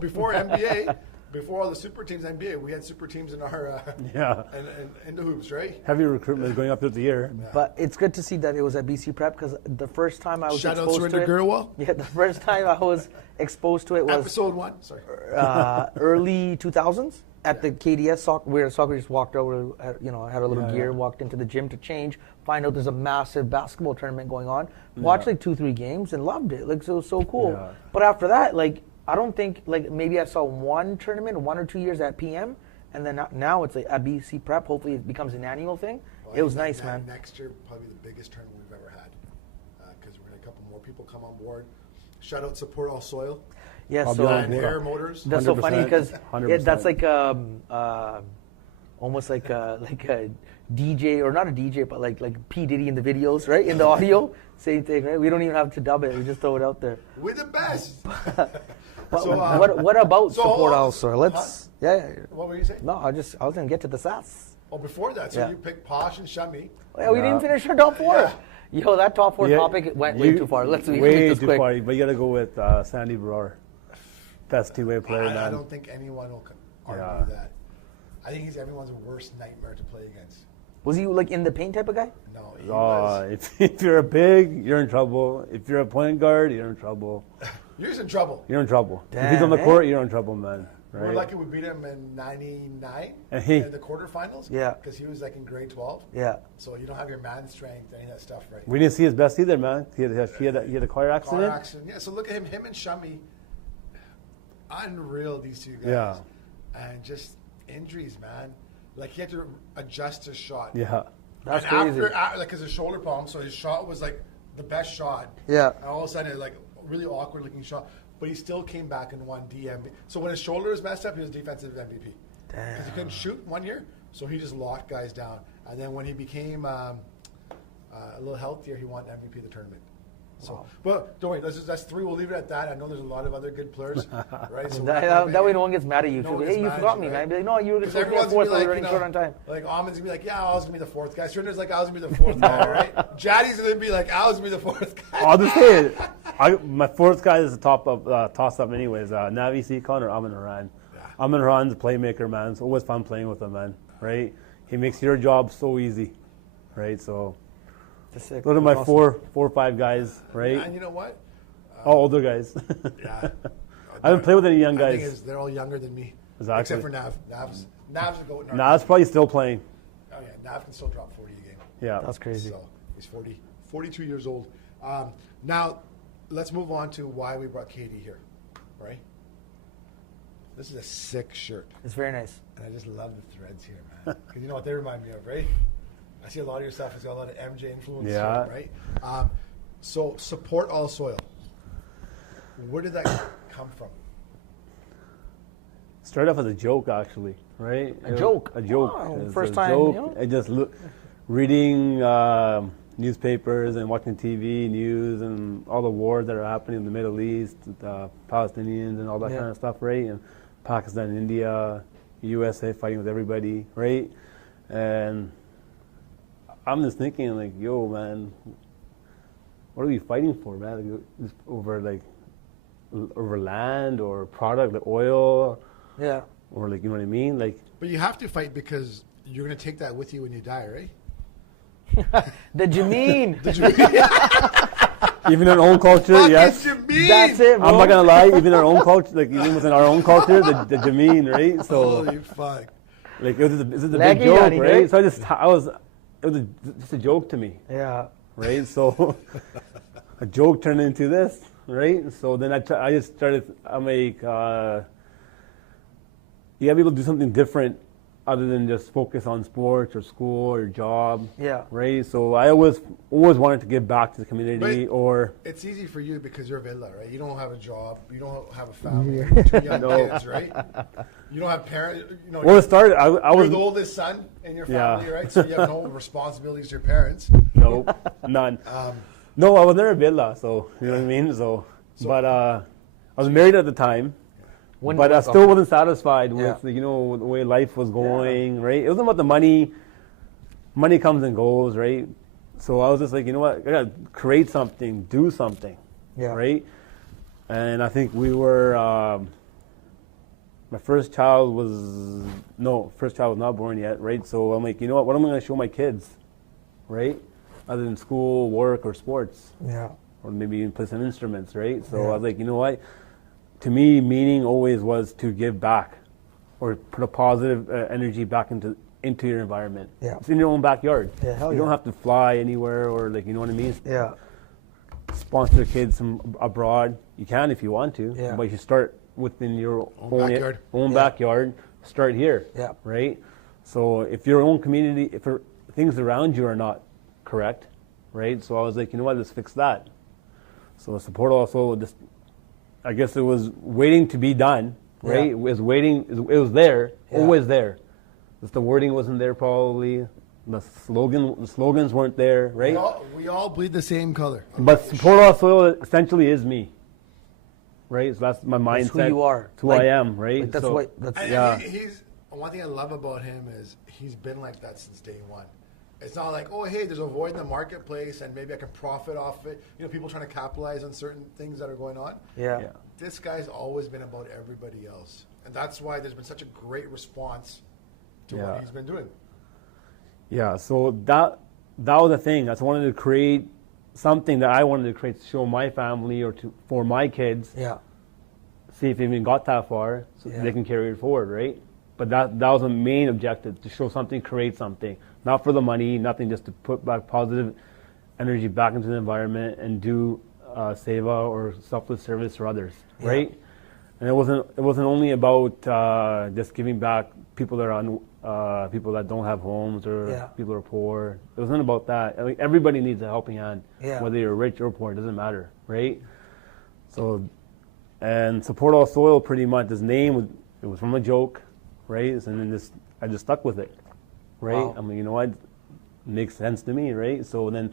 Before NBA. Before all the super teams NBA, we had super teams in our and IndoHoops, right? Heavy recruitment going up through the year. Yeah. But it's good to see that it was at BC Prep because the first time I was Shout out exposed to it. Gurwal. Yeah, the first time I was exposed to it was episode 1. Sorry. Early 2000s at the KDS soccer, where soccer just walked over. I had a little gear, walked into the gym to change, find out there's a massive basketball tournament going on. Watched like 2-3 games and loved it. Like, so it was so cool. Yeah. But after that, I don't think, maybe I saw one tournament 1 or 2 years at PM, and then now it's like at BC Prep. Hopefully it becomes an annual thing. Well, it was nice, man. Next year, probably the biggest tournament we've ever had, because we're going to have a couple more people come on board. Shout out Support All Soil. Yeah, so Air Motors. That's so funny because that's like almost like a DJ, or not a DJ, but like P. Diddy in the videos, right? In the audio, same thing, right? We don't even have to dub it; we just throw it out there. We're the best. What about Support All Soil? Let's What were you saying? No, I was gonna get to the sass. Oh, before that, so you picked Posh and Shami. Yeah, we didn't finish our top 4. Yeah. Yo, that top 4 topic went way too far. Let's make this quick. Far, but you got to go with Sandy Brar. Best 2-way player. I don't think anyone will argue that. I think he's everyone's worst nightmare to play against. Was he like in the paint type of guy? No, he was. If you're a big, you're in trouble. If you're a point guard, you're in trouble. You're just in trouble. You're in trouble. Damn, if he's on the court, you're in trouble, man. Right? We're lucky we beat him in '99 in the quarterfinals. Yeah. Because he was like in grade 12. Yeah. So you don't have your man strength, any of that stuff, right? We didn't see his best either, man. He had a car accident. Car accident. Yeah. So look at him and Shami. Unreal, these 2 guys. Yeah. And just injuries, man. Like he had to adjust his shot. Yeah. That's crazy. Like his shoulder problem, so his shot was like the best shot. Yeah. And all of a sudden, like really awkward looking shot. but he still came back and won DMV. So when his shoulder was messed up, he was defensive MVP. Because he couldn't shoot 1 year, so he just locked guys down. And then when he became a little healthier, he won MVP of the tournament. So, but don't worry, that's 3. We'll leave it at that. I know there's a lot of other good players, right? So that way, no one gets mad at you. No hey, you forgot me, man. Be like, no, you were the fourth. Like, running short on time. Like Ahmed's gonna be like, yeah, I was gonna be the 4th guy. Srinder's like, I was gonna be the 4th guy, right? Jaddy's gonna be like, I was gonna be the 4th guy. I'll just say it. My 4th guy is the toss up, anyways. Navi Seacon or Amin Haran. Yeah. Amin Haran's a playmaker, man. It's always fun playing with him, man. Right? He makes your job so easy, right? So. Those are my four or five guys, right? And you know what? All older guys. Yeah. I haven't played with any young guys. The thing is, they're all younger than me. Exactly. Except for Nav. Nav's a goat. Nav's probably still playing. Oh, yeah. Nav can still drop 40 a game. Yeah. That's crazy. So he's 42 years old. Now, let's move on to why we brought Katie here, right? This is a sick shirt. It's very nice. And I just love the threads here, man. Because you know what they remind me of, right? I see a lot of your stuff has got a lot of MJ influence, yeah. Right? So support all soil. Where did that come from? Started off as a joke, actually, right? A joke. Wow. First time. Joke. You know? I just reading newspapers and watching TV news and all the wars that are happening in the Middle East, the Palestinians and all that kind of stuff, right? And Pakistan, India, USA fighting with everybody, right? And I'm just thinking, like, yo, man, what are we fighting for, man? Like, over land or product, like oil? Yeah. Or, like, you know what I mean? Like, but you have to fight because you're going to take that with you when you die, right? The Jameen. Even in our own culture, yes. Jameen. That's it, bro. I'm not going to lie, even our own culture, like, even within our own culture, the Jameen, right? So, holy fuck. like, it was a big joke, right? So it was just a joke to me. Yeah. Right? So a joke turned into this, right? So then I just started, I'm like, you gotta be able to do something different other than just focus on sports or school or job. Yeah. Right? So I always wanted to give back to the community. Or it's easy for you because you're Villa, right? You don't have a job. You don't have a family. You have 2 young kids, right? You don't have parents. You know, well, it started, I was you're the oldest son in your family, right? So you have no responsibilities to your parents. Nope, none. No, I was never Villa, so you know what I mean? But I was married at the time. But I still wasn't satisfied with the way life was going, right? It wasn't about the money. Money comes and goes, right? So I was just like, you know what? I gotta create something, do something, right? And I think we were. My first child was not born yet, right? So I'm like, you know what am I going to show my kids, right? Other than school, work, or sports. Yeah. Or maybe even play some instruments, right? So I was like, you know what? To me, meaning always was to give back or put a positive energy back into your environment. Yeah. It's in your own backyard. Yeah, hell you don't have to fly anywhere or, like, you know what I mean? Yeah. Sponsor kids from abroad. You can if you want to, but you should start within your own backyard. Start here, right? So if your own community, if things around you are not correct, right? So I was like, you know what, let's fix that. So support also, I guess it was waiting to be done, right? It was waiting, it was there, always there. Just the wording wasn't there probably. The slogans weren't there, right? We all bleed the same color. But support also essentially is me. Right, so that's my mindset. That's who you are. It's who I am, right? Like that's so, what. That's He's one thing I love about him is he's been like that since day one. It's not like, oh, hey, there's a void in the marketplace and maybe I can profit off it. You know, people trying to capitalize on certain things that are going on. Yeah. This guy's always been about everybody else, and that's why there's been such a great response to what he's been doing. Yeah. So that was the thing. I just wanted to create something that I wanted to create to show my family or for my kids. Yeah. See if they even got that far, so they can carry it forward, right? But that was the main objective, to show something, create something. Not for the money, nothing, just to put back positive energy back into the environment and do seva or selfless service for others, right? And it wasn't only about just giving back people that are people that don't have homes or people who are poor. It wasn't about that. I mean, everybody needs a helping hand, whether you're rich or poor, it doesn't matter, right? So And Support All Soil, pretty much, his name, it was from a joke, right? And then I just stuck with it, right? Wow. I mean, you know what? It makes sense to me, right? So then,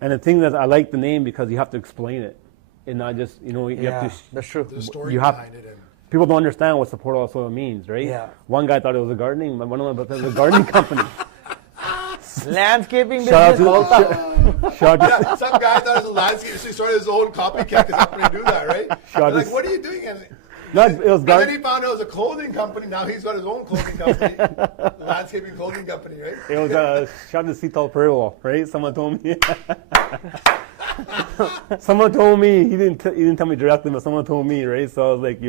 and the thing that I like the name because you have to explain it. And not just, you have to... That's true. The story behind it. And people don't understand what Support All Soil means, right? Yeah. One guy thought it was a gardening, one of them thought it was a gardening company. Landscaping Shout business. out to, yeah, some guy thought it was a landscape, so he started his own copycat because that's when you do that, right? Shout Like, out- what are you doing? And it was then he found out it was a clothing company. Now he's got his own clothing company, landscaping clothing company, right? It was shout out to Seatal Prairie Wall, right? Someone told me. Someone told me he didn't tell me directly, but someone told me, right? So I was like,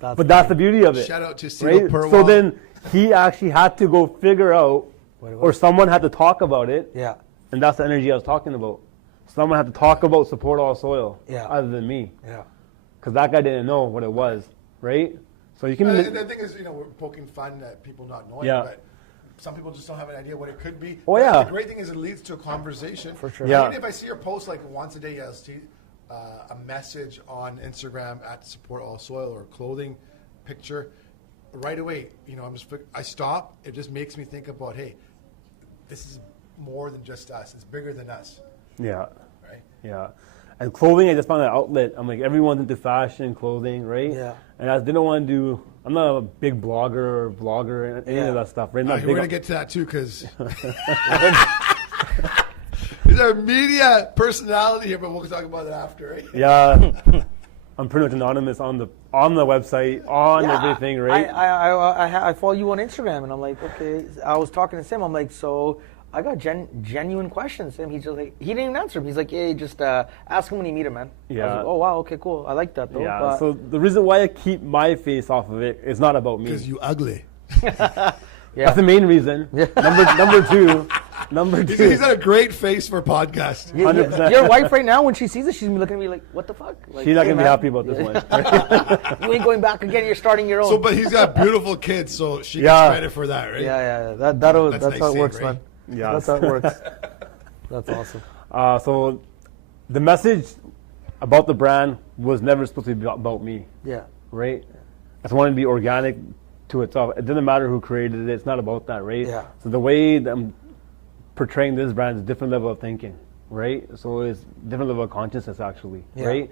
but that's the beauty of it. Shout out to right? Seatal Prairie So Wall. then he actually had to go figure out, or someone had to talk about it. Yeah. And that's the energy I was talking about. Someone had to talk about Support All Soil, other than me. Yeah. Because that guy didn't know what it was, right? So you can. And the thing is, we're poking fun at people not knowing, Yeah. but some people just don't have an idea what it could be. Oh, But yeah. The great thing is it leads to a conversation. For sure. Yeah. Even if I see your post like once a day, I'll see a message on Instagram at Support All Soil or clothing picture. Right away, I stop. It just makes me think about, hey, this is more than just us. It's bigger than us. Yeah. Right? Yeah. And clothing, I just found an outlet. I'm like, everyone's into fashion, clothing, right? Yeah. And I didn't want to do, I'm not a big blogger or vlogger, any of that stuff, right? We're going to get to that too because there's our media personality here, but we'll talk about that after, right? Yeah. I'm pretty much anonymous on the website, on everything, right? I follow you on Instagram, and I'm like, okay. I was talking to Sim. I'm like, so I got genuine questions. Sim, he's just like, he didn't even answer him. He's like, hey, just ask him when you meet him, man. Yeah. I was like, oh wow, okay, cool. I like that though. Yeah. But So the reason why I keep my face off of it is not about me. Because you ugly. That's the main reason. Number two. He's got a great face for a podcast. 100%. Your wife right now, when she sees it, she's gonna be looking at me like, what the fuck? Like, She's not hey, going to be man. happy about this one. You ain't going back again. You're starting your own. So, but he's got beautiful kids, so she gets Yeah. credit for that, right? Yeah. That's nice how it saying, works, right? man. Yeah. That's how it works. That's awesome. So the message about the brand was never supposed to be about me, Yeah. right? I just wanted to be organic to itself. It didn't matter who created it. It's not about that, right? Yeah. So the way that I'm portraying this brand is a different level of thinking, right? So it's different level of consciousness, actually, Yeah. right?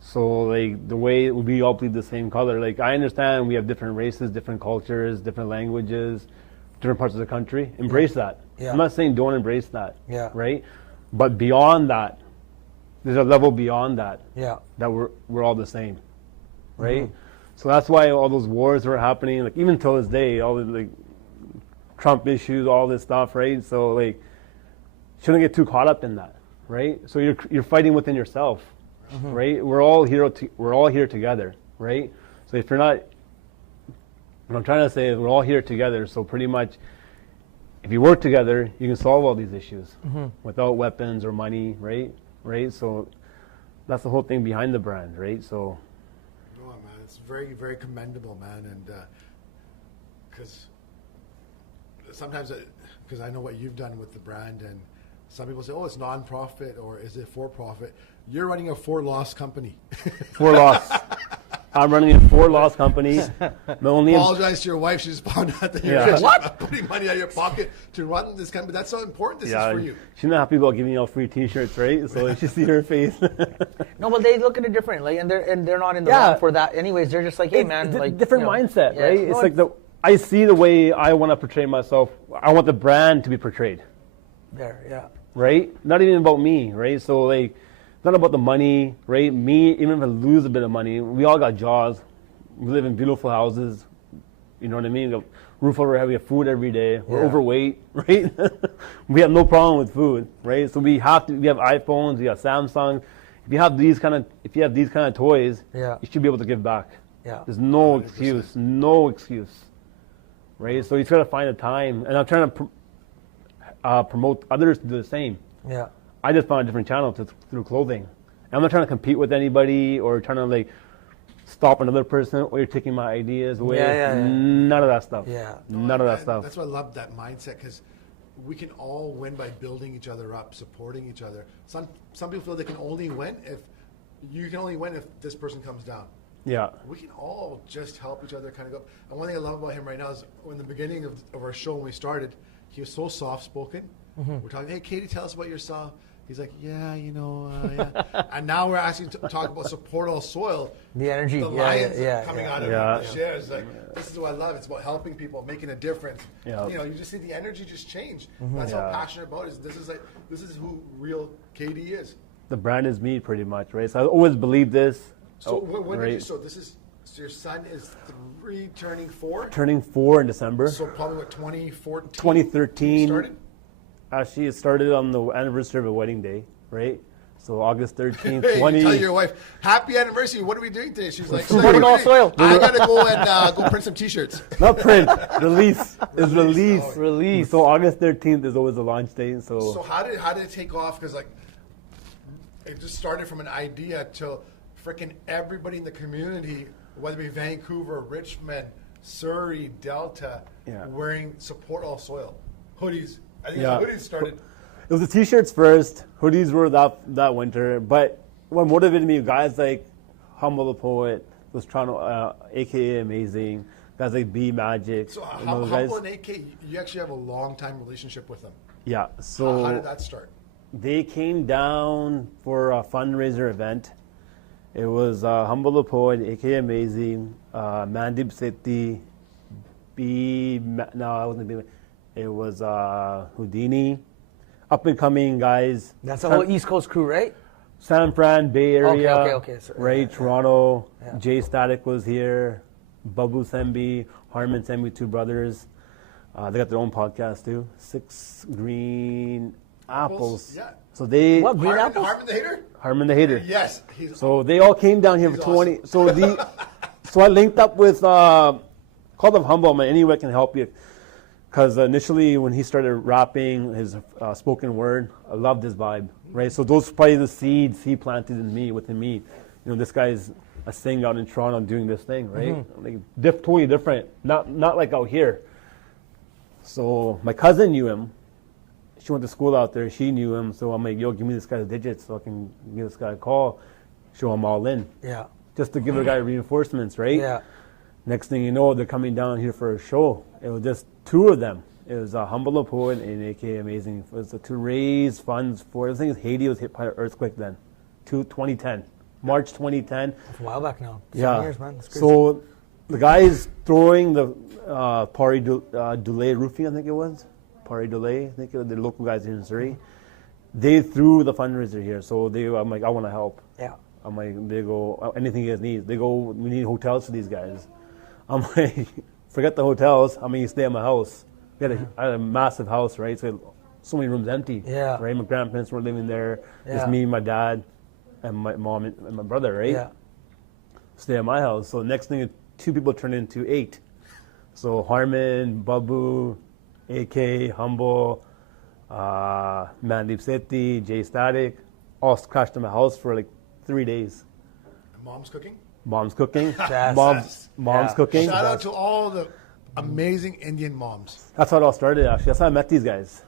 So like the way we all bleed the same color. Like I understand we have different races, different cultures, different languages, different parts of the country. Embrace that. Yeah. I'm not saying don't embrace that, Yeah. right? But beyond that, there's a level beyond that Yeah. that we're all the same, right? So that's why all those wars were happening. Like even till this day, all the like Trump issues, all this stuff, right? So like, shouldn't get too caught up in that, right? So you're fighting within yourself, right? We're all here together, right? So if you're not, what I'm trying to say is we're all here together. So pretty much, if you work together, you can solve all these issues without weapons or money, right? Right. So that's the whole thing behind the brand, right? So. Oh, man, it's very, very commendable, man, and because sometimes, because I know what you've done with the brand, and some people say, oh, it's non-profit or is it for-profit? You're running a for-loss company. For loss. I'm running a for-loss company. Apologize to your wife. She just found out that you're Yeah. actually putting money out of your pocket to run this company. That's how important this is for you. She's not happy about giving you all free T-shirts, right? So she see her face. No, but they look at it differently, and they're not in the Yeah. wrong for that. Anyways, they're just like, hey, man, like different you know, mindset, yeah, right? no, It's like I see the way I want to portray myself. I want the brand to be portrayed, there, yeah, right? Not even about me, right? So like, not about the money, right? Me, even if I lose a bit of money, we all got jobs. We live in beautiful houses. You know what I mean? The roof over our head. We have food every day. We're overweight, right? We have no problem with food, right? So we have iPhones. We have Samsung. If you have these kind of toys, you should be able to give back. yeah, There's no excuse, right? So you try to find a time, and I'm trying to promote others to do the same. yeah. I just found a different channel through clothing. And I'm not trying to compete with anybody or trying to like stop another person or you're taking my ideas away. Yeah. None of that stuff. Yeah. None of that stuff. That's why I love that mindset, because we can all win by building each other up, supporting each other. Some people feel they can only win if this person comes down. Yeah. We can all just help each other kind of go. And one thing I love about him right now is in the beginning of our show when we started, he was so soft-spoken. We're talking, hey, Katie, tell us about yourself. He's like, yeah. And now we're asking to talk about support all soil. The energy, the lions coming out of the Yeah. shares. Like, this is what I love. It's about helping people, making a difference. Yeah. You just see the energy just change. That's how passionate about it is. This is who real Katie is. The brand is me, pretty much, right? So I always believed this. So when did you? So your son is 3, turning 4. Turning 4 in December. So probably what 2014. 2013. Started. Actually, it started on the anniversary of a wedding day, right? So August 13th, Hey, 20. you tell your wife, happy anniversary. What are we doing today? She's like, Support all soil. I gotta go and go print some T-shirts. Not print, release. Is release. Oh, Release. So August 13th is always the launch date. So how did it take off? Because like it just started from an idea to freaking everybody in the community, whether it be Vancouver, Richmond, Surrey, Delta, wearing support all soil hoodies. I think the hoodies started. It was the T-shirts first. Hoodies were that winter. But what motivated me, guys like Humble the Poet, was Toronto, AKA Amazing, guys like B Magic. So Humble and AK, you actually have a long time relationship with them. Yeah. So how did that start? They came down for a fundraiser event. It was Humble the Poet, AKA Amazing, Mandip Sethi, I wasn't B. It was Houdini, up and coming guys. That's the whole East Coast crew, right? San Fran, Bay Area, Okay. Sorry. right? Toronto. Jay Static was here. Babu Sembi, Harman Sembi, 2 brothers. They got their own podcast too. 6 Green Apples. Yeah. So they What, Green Apples? Harman the Hater? Harman the Hater. Yes. So they all came down here for 20. Awesome. So I linked up with called them Humble. I'm like, any way I can help you. Because initially, when he started rapping his spoken word, I loved his vibe, right? So those are probably the seeds he planted in me, within me. This guy's a singer out in Toronto doing this thing, right? Like totally different, not like out here. So my cousin knew him. She went to school out there. She knew him. So I'm like, yo, give me this guy's digits so I can give this guy a call, show him all in. Yeah. Just to give the guy reinforcements, right? Yeah. Next thing you know, they're coming down here for a show. It was just 2 of them. It was Humble the Poet and AK Amazing. It was to raise funds for, I think Haiti was hit by an earthquake then, 2010, March 2010. That's a while back now. 7 years, man. That's crazy. So the guys throwing the Pari Dulé roofing, I think it was. Pari Dulé, I think the local guys here in Surrey. They threw the fundraiser here. So I'm like, I want to help. Yeah. I'm like, they go, anything you guys need. They go, we need hotels for these guys. I'm like, forget the hotels. I mean, you stay at my house. I had a massive house, right? So many rooms empty. Yeah. Right? My grandparents were living there. Yeah. Just me, my dad, and my mom and my brother, right? Yeah. Stay at my house. So next thing, 2 people turned into 8. So Harman, Babu, AK, Humble, Mandip Sethi, Jay Static, all crashed in my house for like 3 days. Mom's cooking? Mom's cooking. Yes. Mom's cooking. Shout out to all the amazing Indian moms. That's how it all started, actually. That's how I met these guys.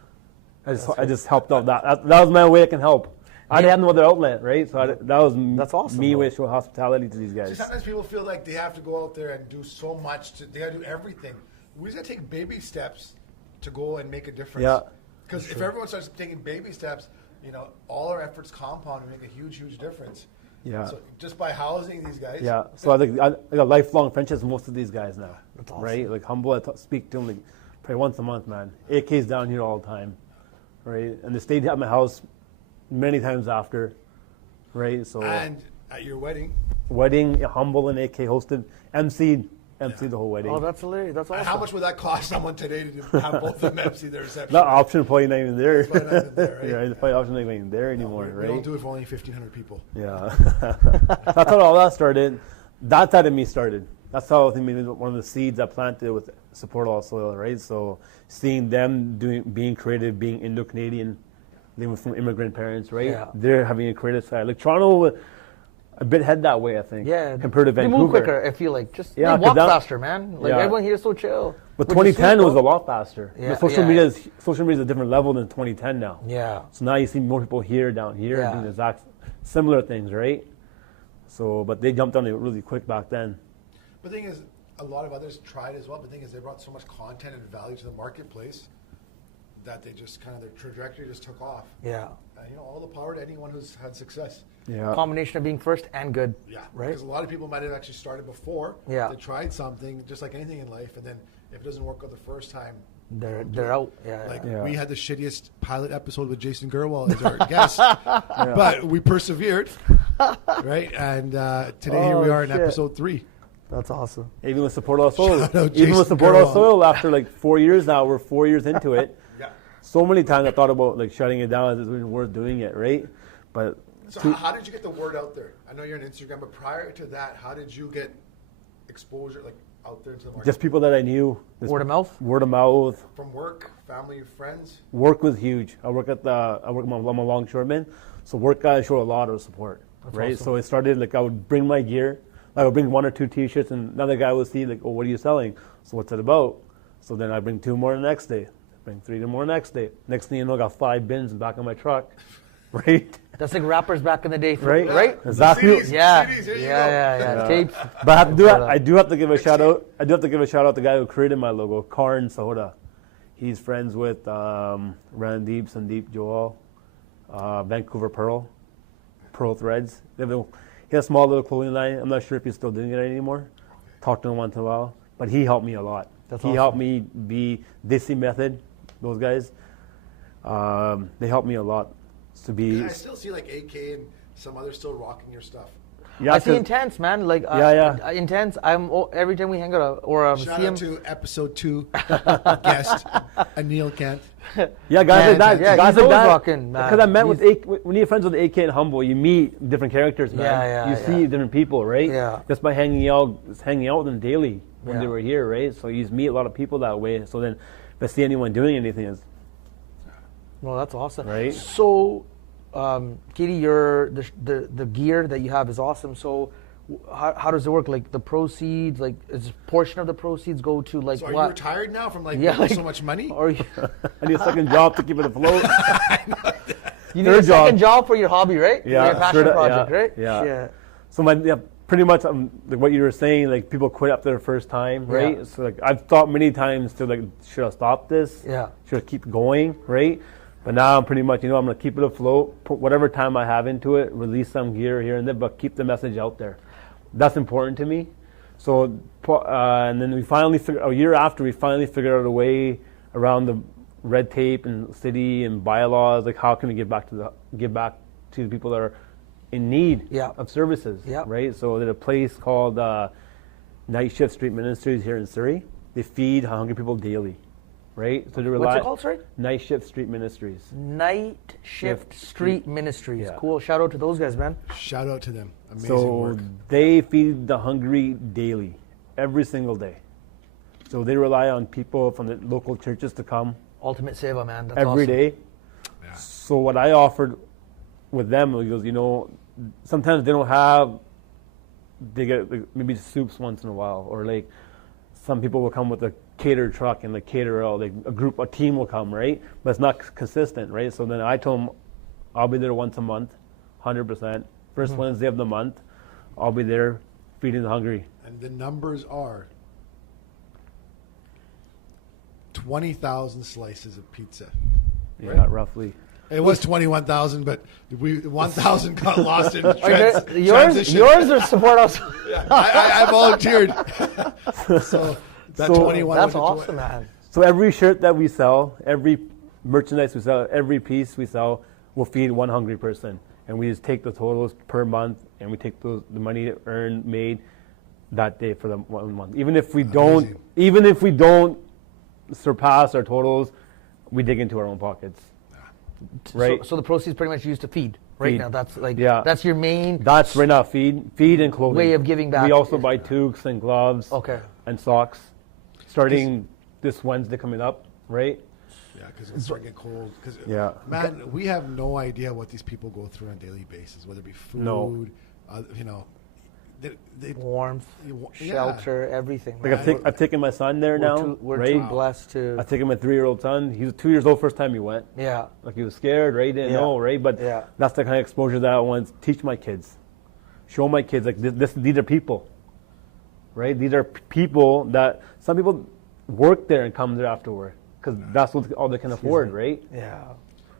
I just helped out. That was my way I can help. I didn't have no other outlet, right? So that was That's awesome, me bro. with showing hospitality to these See, guys. sometimes people feel like they have to go out there and do so much. They got to do everything. We just got to take baby steps to go and make a difference. Yeah. Because if everyone starts taking baby steps, all our efforts compound and make a huge, huge difference. Yeah. So just by housing these guys. Yeah. So I got lifelong friendships with most of these guys now. That's awesome. Right? Like Humble, I speak to them like probably once a month, man. AK's down here all the time. Right? And they stayed at my house many times after. Right? So And at your wedding. wedding, Humble and AK hosted, MC'd the whole wedding. Oh, that's hilarious. That's awesome. How much would that cost someone today to have both of them MC their reception? That option probably not even there. Probably not even there, right? Yeah, the probably option not even there anymore, We right? don't do it for only 1,500 people. Yeah. That's how all that started. That side of me started. That's how I think maybe one of the seeds I planted with Support All Soil, right? So seeing them being creative, being Indo-Canadian, living from immigrant parents, right? Yeah. They're having a creative side. Like Toronto, a bit head that way, I think. Yeah. Compared to Vancouver. They move quicker, I feel like. Just Yeah, they walk 'cause faster, man. Like Yeah. everyone here is so chill. But Which is 2010 sweet, was though. a lot faster. Yeah, The social yeah. media is a different level than 2010 now. Yeah. So now you see more people here, down here, Yeah. doing the exact similar things, right? So, but they jumped on it really quick back then. But the thing is, a lot of others tried as well. But the thing is, they brought so much content and value to the marketplace that they just kind of, their trajectory just took off. Yeah. And, all the power to anyone who's had success. Yeah. Combination of being first and good. Yeah. Right? Because a lot of people might have actually started before. Yeah. They tried something, just like anything in life, and then if it doesn't work out the first time, they're out. Yeah. like Yeah. we had the shittiest pilot episode with Jason Gerwal as our guest, but we persevered, right? And today here we are in episode 3. That's awesome. Even with Support All Soil, Shout out even with Jason Support All Gerwal. Soil, after like 4 years now, we're 4 years into it. Yeah. So many times I thought about like shutting it down. It's been worth doing it, right? But So how did you get the word out there? I know you're on Instagram, but prior to that, how did you get exposure, like out there into the market? just people that I knew. Word of mouth? Word of mouth. From work, family, friends. Work was huge. I'm a longshoreman, so work guys showed a lot of support, right? awesome. So it started like I would bring my gear. I would bring 1 or 2 T-shirts, and another guy would see like, oh, what are you selling? So what's it about? So then I bring 2 more the next day. Bring 3 more the next day. Next thing you know, I got 5 bins in the back of my truck, right? That's like rappers back in the day. Right. Right? Exactly. CDs, Yeah. CDs, here you go. Yeah. Tapes. But I have to do it. I do have to give a shout out. I do have to give a shout out to the guy who created my logo, Karn Sohoda. He's friends with Randeep, Sandeep, Joel, Vancouver Pearl Threads. He has a small little clothing line. I'm not sure if he's still doing it anymore. Talk to him once in a while, but he helped me a lot. That's he awesome. helped me be Desi Method. Those guys, they helped me a lot to be. I still see like AK and some others still rocking your stuff. Yeah, I see Intense, man. Like, Intense. Every time we hang out or Shout see out him. to episode 2 guest Anil Kant. Yeah, guys like that. Yeah, guys he's like that. rocking, man. Because I met with when you're friends with AK and Humble, you meet different characters, man. You see different people, right? Yeah. Just by hanging out with them daily when they Yeah. were here, right? So you just meet a lot of people that way. So then, if I see anyone doing anything, it's Well, that's awesome. Right. So, Katie, the gear that you have is awesome. So, how does it work? Like the proceeds, like is a portion of the proceeds go to like So are what? you retired now from making like, so much money? Or you, I need a second job to keep it afloat. you need a Third job. second job for your hobby, right? Yeah, Your passion sure, project, yeah, right? yeah. So pretty much like what you were saying, like people quit after their first time, right? Yeah. So like I've thought many times to like, should I stop this? Yeah. Should I keep going, right? But now I'm pretty much, I'm going to keep it afloat, put whatever time I have into it, release some gear here and there, but keep the message out there. That's important to me. So, and then a year after, we finally figured out a way around the red tape and city and bylaws, like how can we give back to the people that are in need of services, right? So there's a place called Night Shift Street Ministries here in Surrey. They feed hungry people daily, right? So they rely. What's it called, sorry? Night Shift Street Ministries. Night Shift Street Ministries. Yeah. Cool. Shout out to those guys, man. Shout out to them. Amazing So work. they feed the hungry daily, every single day. So they rely on people from the local churches to come Ultimate Seva, man. That's every awesome. day. Yeah. So what I offered with them was, sometimes they don't have, they get like, maybe soups once in a while, or like some people will come with a cater truck and the caterer, like a team will come, right? But it's not consistent, right? So then I told them, I'll be there once a month, 100%. First Wednesday of the month, I'll be there feeding the hungry. And the numbers are 20,000 slices of pizza. Yeah, roughly. It was 21,000, but 1,000 got lost in transition. Yours or support us? Yeah, I volunteered. So that 21. That's awesome, man. So every shirt that we sell, every merchandise we sell, every piece we sell will feed one hungry person. And we just take the totals per month, and we take the money earned, made that day for the 1 month. Even if we don't surpass our totals, we dig into our own pockets. Right. So the proceeds pretty much used to feed. Right Feed. now, that's like that's your main. That's right now feed and clothing. Way of giving back. We also buy toques and gloves. Okay. And socks, starting this Wednesday coming up, right? Yeah, because it's starting to get cold. Yeah. Man, we have no idea what these people go through on a daily basis, whether it be food, Warmth, shelter, everything. Like I've taken my son there now. We're too blessed to. I've taken my 3-year-old son. He was 2 years old first time he went. Yeah. Like he was scared, right? Didn't know, right? But that's the kind of exposure that I want to teach my kids. show my kids like these are people, right? These are people that some people work there and come there after work because that's all they can afford, right? Yeah.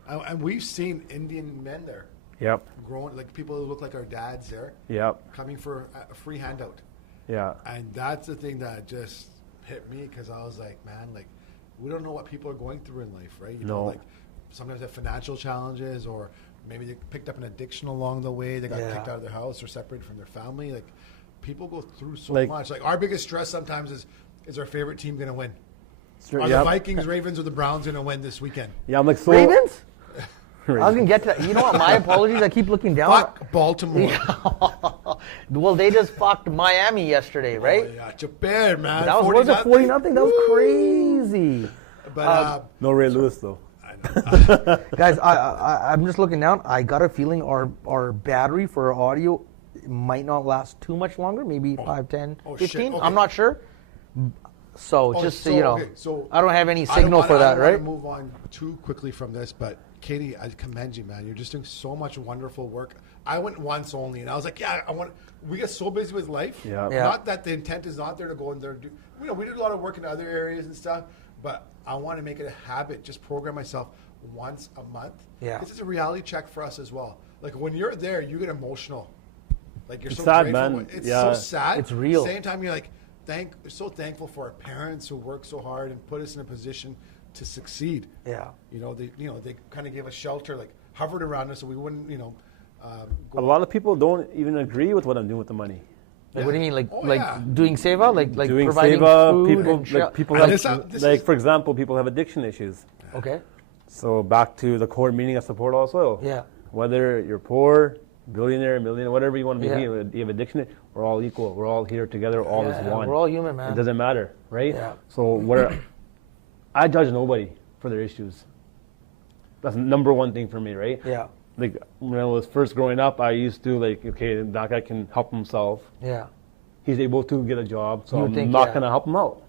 And we've seen Indian men there. Yep. Growing, like people who look like our dads there. Yep. Coming for a free handout. Yeah. And that's the thing that just hit me because I was like, man, like we don't know what people are going through in life, right? You know, like sometimes they have financial challenges or maybe they picked up an addiction along the way. They got kicked out of their house or separated from their family. Like people go through so much. Like our biggest stress sometimes is our favorite team going to win? Are the Vikings, Ravens, or the Browns going to win this weekend? Yeah, I'm like so. Ravens? I was going to get to that. You know what? My apologies. I keep looking down. Fuck Baltimore. Well, they just fucked Miami yesterday, right? Oh, yeah, Japan, man. That was it 40-0? That was crazy. But no Ray Lewis, though. I know. Guys, I'm just looking down. I got a feeling our battery for our audio might not last too much longer. Maybe 5, 10, 15. Shit. Okay. I'm not sure. So just so you know, so I don't have any signal for that, right? I don't want to move on too quickly from this, but Katie, I commend you, man. You're just doing so much wonderful work. I went once only, and I was like, we get so busy with life. Yeah. Not that the intent is not there to go in there and do. You know, we did a lot of work in other areas and stuff, but I want to make it a habit. Just program myself once a month. Yeah. This is a reality check for us as well. Like when you're there, you get emotional. Like you're It's so sad, grateful. man. It's Yeah. so sad. It's real. Same time, you're like, so thankful for our parents who work so hard and put us in a position to succeed. Yeah. They kind of gave us shelter, like hovered around us so we wouldn't, A lot of people don't even agree with what I'm doing with the money. Like, what do you mean, like doing seva, like Doing providing seva, food people And for example, people have addiction issues. Okay. So back to the core meaning of support all soil. Yeah. Whether you're poor, billionaire, millionaire, whatever you want to be, Yeah. you have addiction, we're all equal. We're all here together, all as one. We're all human, man. It doesn't matter, right? Yeah. So I judge nobody for their issues. That's number one thing for me, right? Yeah. Like when I was first growing up, I used to okay, that guy can help himself. Yeah. He's able to get a job, so You think, I'm not gonna help him out.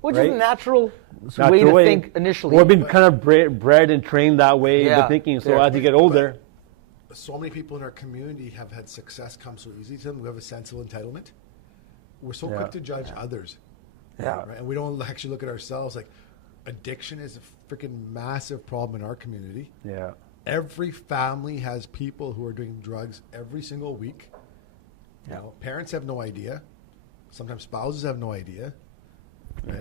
Which Right? is a natural way to think initially. We've been kind of bred and trained that way, the thinking. So as you get older, so many people in our community have had success come so easy to them. We have a sense of entitlement. We're so quick to judge others. Yeah. Right? And we don't actually look at ourselves. Like addiction is a freaking massive problem in our community. yeah, Every family has people who are doing drugs every single week. You know, parents have no idea. Sometimes spouses have no idea. Right?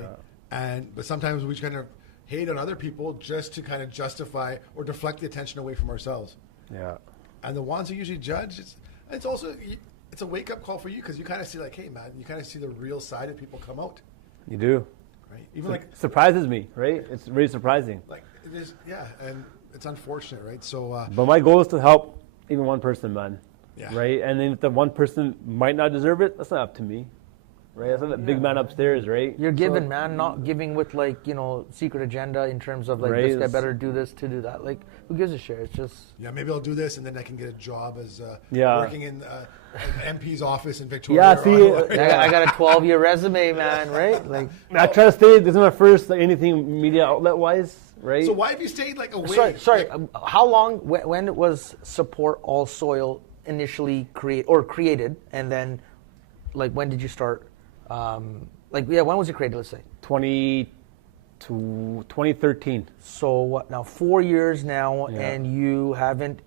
Yeah. But sometimes we kind of hate on other people just to kind of justify or deflect the attention away from ourselves. yeah. And the ones who usually judge, it's also it's a wake up call for you because you kind of see like, hey man, you kind of see the real side of people come out, You do. right? Even like Surprises me, right? It's really surprising. it is, and it's unfortunate, right? So But my goal is to help even one person, man. Yeah. Right? And then if the one person might not deserve it, that's not up to me. Right? That's not that big man upstairs, right? You're giving, man, not giving with secret agenda in terms of this guy better do this to do that. Like, who gives a shit? It's just maybe I'll do this and then I can get a job as Yeah. working in an MP's office in Victoria. Yeah, see, I got a 12-year resume, man. Right? Like, I try to stay. This is my first anything media outlet wise, right? So why have you stayed away? sorry. How long? When was Support All Soil initially created, and then when did you start? When was it created? Let's say 2013. So what now? 4 years now, and you haven't.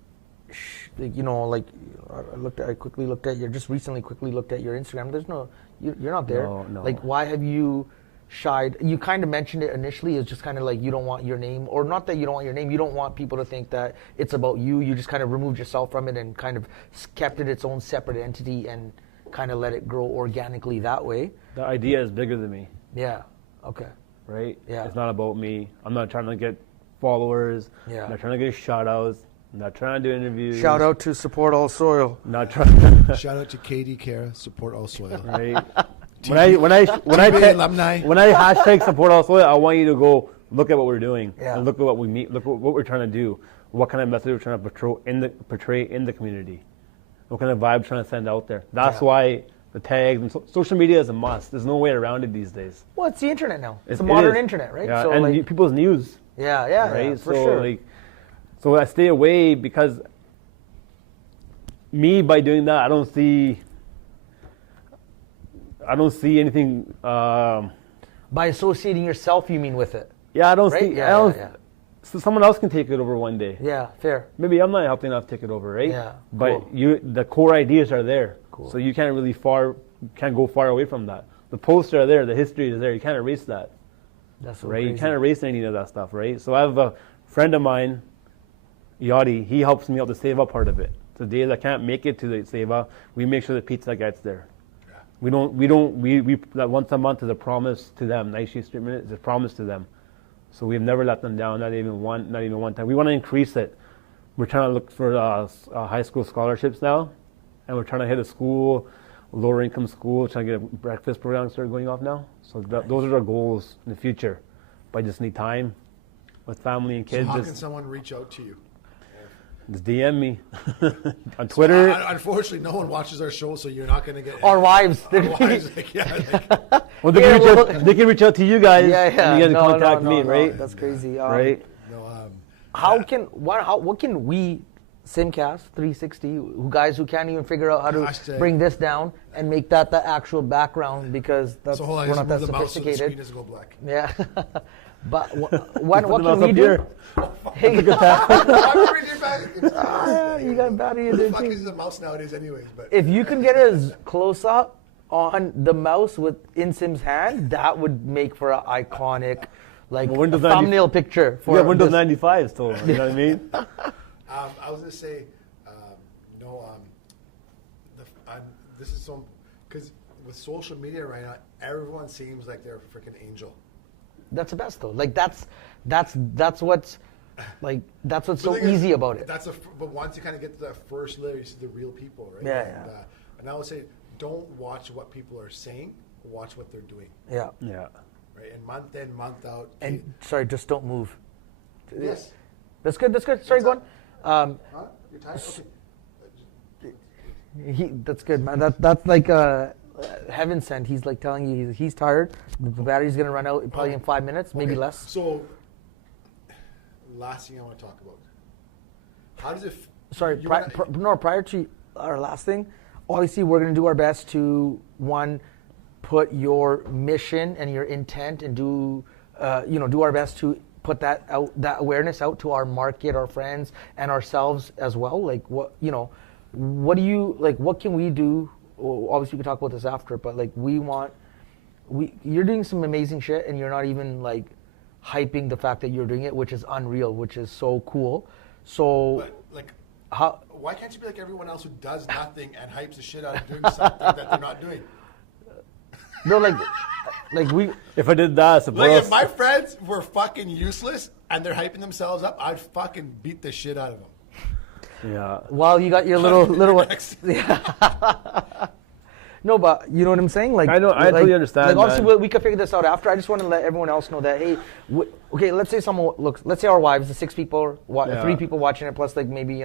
I quickly looked at your Instagram. There's no, you're not there. No. Like, why have you shied? You kind of mentioned it initially. It's just kind of like you don't want your name, or not that you don't want your name. You don't want people to think that it's about you. You just kind of removed yourself from it and kind of kept it its own separate entity and kind of let it grow organically that way. The idea is bigger than me. Yeah. Okay. Right? Yeah. It's not about me. I'm not trying to get followers. Yeah. I'm not trying to get shout outs. I'm not trying to do interviews. Shout out to Support All Soil. Not trying. Shout out to Katie, Khaira, Support All Soil. Right. when I alumni. When I hashtag Support All Soil, I want you to go look at what we're doing. Yeah. And look at what we meet. Look at what we're trying to do. What kind of message we're trying to portray in the community. What kind of vibe we're trying to send out there. That's why the tags and social media is a must. There's no way around it these days. Well, it's the internet now. It's the modern internet, right? Yeah, so and people's news. Yeah, right? for sure. So I stay away because me by doing that, I don't see anything. By associating yourself, you mean with it? Yeah, I don't Right? see. Yeah, I don't. yeah. So someone else can take it over one day. Yeah, fair. Maybe I'm not helping enough to take it over, right? Yeah, But cool. the core ideas are there. Cool. So you can't go far away from that. The posts are there, the history is there. You can't erase that, That's so right? crazy. You can't erase any of that stuff, right? So I have a friend of mine, Yachty. He helps me out the save up part of it. The days I can't make it to the save up, we make sure the pizza gets there. We that once a month is a promise to them. Night Shift Street Minute is a promise to them. So we've never let them down, not even one time. We want to increase it. We're trying to look for high school scholarships now, and we're trying to hit a school, lower income school, trying to get a breakfast program started going off now. So those are our goals in the future. But I just need time with family and kids. So how can someone reach out to you? Just DM me on Twitter. So, unfortunately, no one watches our show, so you're not going to get Our wives. Our wives, like, Well, they can reach out to you guys. Yeah, yeah. And you guys No, can contact no, me, no. right? That's crazy. Right. What can we, SimCast 360, who can't even figure out how to Hashtag. bring this down and make that the actual background, because So hold on, we're I not just that move the mouse so the screen sophisticated. doesn't go black. Yeah. But Put what the can mouse we up do? here. Hey, I'm reading your back. you got battery in Who the there fuck too. uses a mouse nowadays anyways? But If you can get as close up on the mouse with in Sim's hand, that would make for an iconic, like, Well, Windows 90 thumbnail picture. For You got Windows this. 95 still. You know what I mean? I was going to say, this is so, because with social media right now, everyone seems like they're a freaking angel. That's the best though. Like that's what's so thing is, easy about it. But once you kind of get to that first layer, you see the real people, right? Yeah, And I would say, don't watch what people are saying, watch what they're doing. Yeah. Yeah. Right? And month in, month out. And sorry, just don't move. Yes. That's good. That's good. Sorry, go on. Huh? You're tired? Okay. That's good, man. That's like heaven sent. He's like telling you he's tired. The battery's gonna run out probably in 5 minutes, maybe Okay, less. So, last thing I want to talk about. How does it? Sorry, prior to our last thing, obviously we're going to do our best to, one, put your mission and your intent and do our best to put that out, that awareness out to our market, our friends, and ourselves as well. Like, what can we do? Well, obviously we can talk about this after, but like you're doing some amazing shit and you're not even like hyping the fact that you're doing it, which is unreal, which is so cool. So, But, like, how? why can't you be like everyone else who does nothing and hypes the shit out of doing something that they're not doing? No, like we. If I did that, Like, if suppose. my friends were fucking useless and they're hyping themselves up, I'd fucking beat the shit out of them. Yeah. Well, you got your little one. Next. No, but you know what I'm saying? Like, I know, I totally understand, Like, obviously, man. we could figure this out after. I just want to let everyone else know that, hey, okay, let's say someone looks. Let's say our wives, the 6 people, Yeah. 3 people watching it, plus like maybe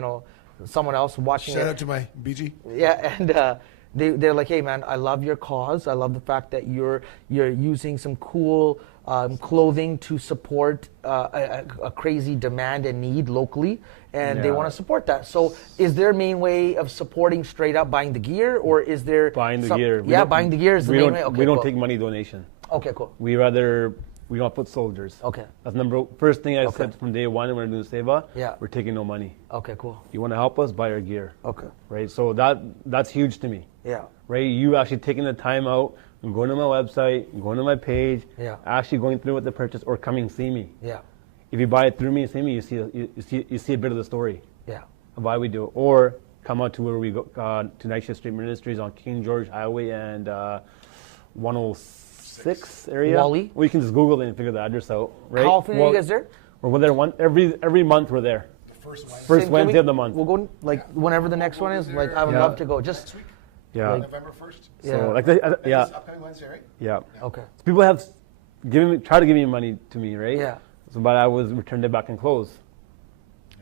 someone else watching Shout it. out to my BG. Yeah, and they're like, hey man, I love your cause. I love the fact that you're using some cool clothing to support a crazy demand and need locally, and they Yeah. want to support that. So, is their main way of supporting straight up buying the gear, or is there Buying the gear. Buying the gear is the we main don't, way. Okay, we don't cool. take money donation. Okay, cool. We don't put soldiers. Okay. That's first thing I Okay. said from day one when we're doing Seva. Yeah. We're taking no money. Okay, cool. You want to help us, buy our gear. Okay. Right. So that's huge to me. Yeah. Right. You actually taking the time out and going to my website, going to my page, Yeah. actually going through with the purchase or coming see me. Yeah. If you buy it through me and see me, you see a bit of the story Yeah. of why we do it. Or come out to where we go to Night Shift Street Ministries on King George Highway and 106 area. Whalley? Well, you can just Google it and figure the address out. Right. How often are you guys there? We're there every month. We're there. The first one. First Can Wednesday we- of the month. We'll go like whenever the next one is. Like, I would Yeah. love to go. Just Next week? Yeah. November 1st? Yeah. So like And yeah. This upcoming Wednesday, right? Yeah. okay. So people have try to give me money to me, right? Yeah. So, but I was returned it back and closed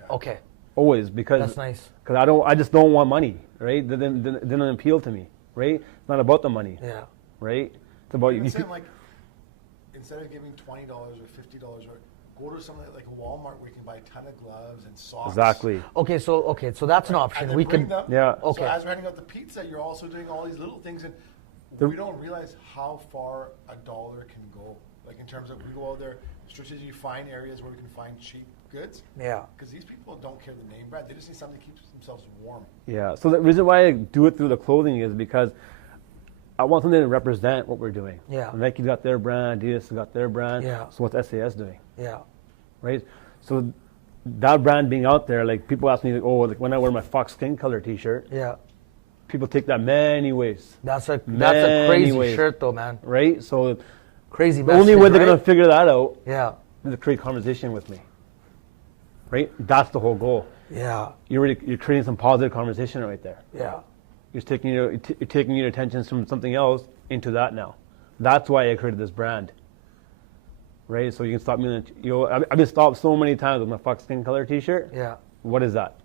Okay. always because That's nice. Because I just don't want money, right? That didn't appeal to me, right? It's not about the money, Yeah. right? It's about I'm you. saying, like, instead of giving $20 or $50, or go to something like a Walmart where you can buy a ton of gloves and socks. Exactly. Okay, so that's an option. And We bring can. them. Yeah. Okay. So as we're handing out the pizza, you're also doing all these little things, and we don't realize how far $1 can go. Like in terms of we go out there, strategically find areas where we can find cheap goods. Yeah. Because these people don't care the name brand; they just need something to keep themselves warm. Yeah. So the reason why I do it through the clothing is because I want something to represent what we're doing. Yeah. Nike got their brand, Adidas got their brand. Yeah. So what's SAS doing? Yeah. Right? So that brand being out there, like people ask me, like, oh, like when I wear my Fox skin color T-shirt, Yeah. people take that many ways. That's a Many crazy ways. shirt though, man. Right? So Crazy. the only message, way they're right? gonna figure that out Yeah. is to create conversation with me. Right? That's the whole goal. Yeah. You're creating some positive conversation right there. Yeah. You're taking your attention from something else into that now. That's why I created this brand. Right? So you can stop me. I've been stopped so many times with my Fox skin color T-shirt. Yeah. What is that?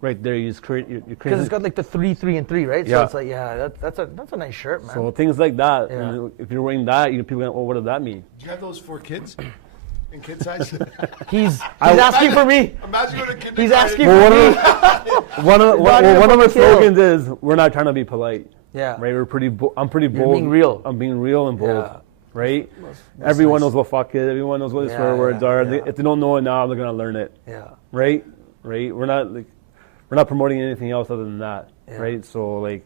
Right there, you just create. You're Because creating. it's got like the 3, 3, and 3, right? So Yeah. it's like, yeah, that's a nice shirt, man. So things like that. Yeah. And if you're wearing that, people go, "Oh, what does that mean?" Do you have those for kids? In kid size? he's asking for me. Imagine going to kindergarten. He's asking Well, for me. one of Not even my for the kill. slogans is, "We're not trying to be polite." Yeah. Right. I'm pretty You're bold. being real. I'm being real and bold. Yeah. Right. That's Everyone nice. knows what fuck is. Everyone knows what the Yeah, swear words yeah, are. yeah. If they don't know it now, they're gonna learn it. Yeah. Right. Right. We're not promoting anything else other than that. Yeah. Right. So like.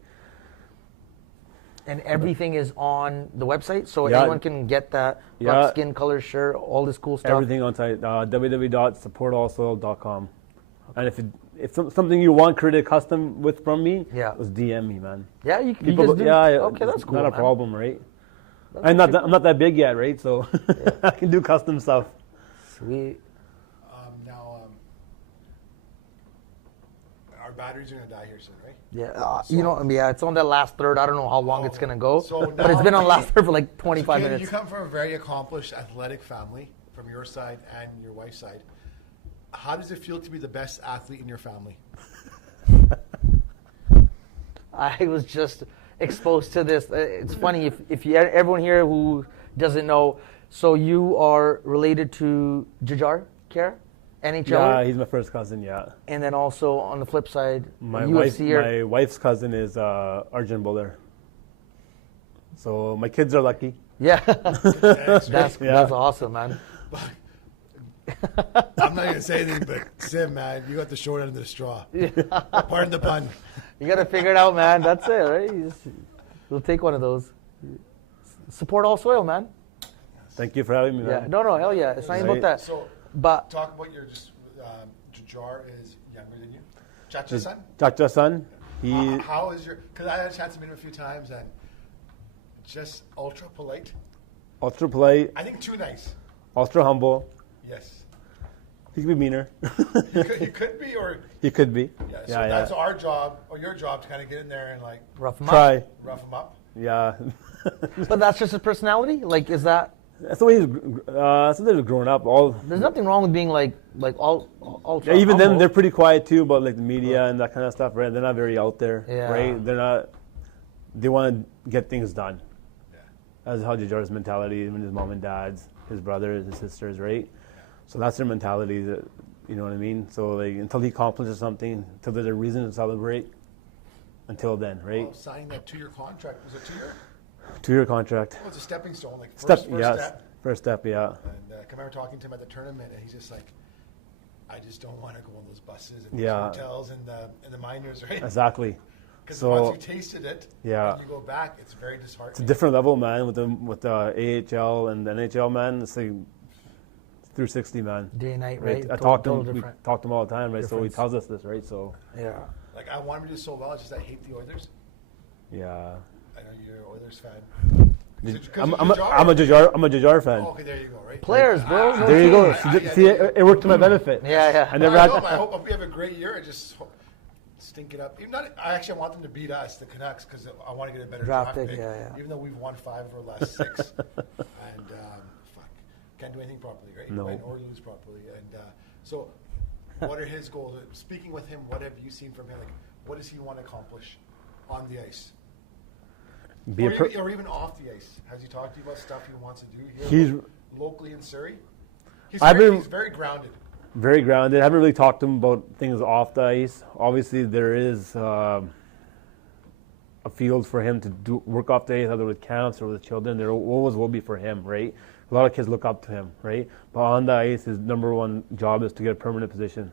And everything is on the website, so Yeah. anyone can get that Yeah. skin color shirt, all this cool stuff. Everything on site, www.supportallsoil.com. And if something you want created custom with from me, Yeah. just DM me, man. Yeah, you can. People, do. yeah, Okay, that's cool. Not a man. problem, right? That's I'm actually I'm not that big yet, right? So I can do custom stuff. Sweet. Now, our batteries are going to die here soon, right? Yeah, yeah, it's on that last third. I don't know how long it's gonna go, So but it's now been on you- last third for like 25 So, Katie, minutes. you come from a very accomplished athletic family from your side and your wife's side. How does it feel to be the best athlete in your family? I was just exposed to this. It's funny if you everyone here who doesn't know. So you are related to Jujhar, Khaira, NHL, Yeah, he's my first cousin. Yeah, and then also on the flip side, my UFC. wife's cousin is Arjun Bhullar. So my kids are lucky. Yeah, Thanks, that's Yeah. awesome, man. I'm not going to say anything, but Sim, man, you got the short end of the straw. Pardon the pun. You gotta figure it out, man. That's it, right? We'll take one of those. Support all soil, man. Thank you for having me, Yeah, man. no, hell yeah. It's not even Right. about that. So, But talk about your Jujhar is younger than you. Chacha's son? Chacha's son, he How is your? Because I had a chance to meet him a few times and just ultra polite. ultra polite, I think too nice. ultra humble. Yes. He could be meaner. You could be, or He could be. yeah. So that's our job or your job to kind of get in there and like rough 'em up. Try. rough him up. Yeah. But that's just his personality. Like, is that? That's the way he's. So they've grown up. All. There's nothing wrong with being like all ultra. Yeah, even them, humble. they're pretty quiet too about like the media and that kind of stuff, right? They're not very out there, Yeah. right? They're not. They want to get things done. Yeah. That's how Jujhar's mentality. Even his mom and dad's, his brothers, his sisters, right? So that's their mentality. That, you know what I mean? So like until he accomplishes something, until there's a reason to celebrate. Until then, right? Well, signing that 2-year contract was a 2-year. 2-year contract. Well, it's a stepping stone, like First step, yeah. And I can remember talking to him at the tournament, and he's just like, "I just don't want to go on those buses and Yeah. those hotels and the minors, right? Exactly. Because So- once you tasted it, Yeah. and you go back, it's very It's a disheartening." different level, man. With the AHL and the NHL, man. It's like through 60, man. day and night, right? I talk to Total him. We different. talk to him all the time, right? So he Difference. tells us this, right? So Yeah. Like I want him to do so well, it's just I hate the Oilers. yeah. I know you're an Oilers fan. I'm a Jujhar fan. Oh, okay, there you go, right? Players, Like, bro. No There you go. kidding. See, it worked to my benefit. Yeah, yeah. I never I had. hope, I hope we have a great year. I just stink it up. Even not, I actually want them to beat us, the Canucks, because I want to get a better Draft draft pick, pick. yeah, yeah. Even though we've won 5 of our last 6, and fuck, can't do anything properly, right? No. Win or lose properly. And so, what are his goals? Speaking with him, what have you seen from him? Like, what does he want to accomplish on the ice? Be a Or, per- even, or even off the ice? Has he talked to you about stuff he wants to do here He's- locally in Surrey? He's very grounded. Very grounded. I haven't really talked to him about things off the ice. Obviously, there is a field for him to work off the ice, either with camps or with children. There always will be for him, right? A lot of kids look up to him, right? But on the ice, his number one job is to get a permanent position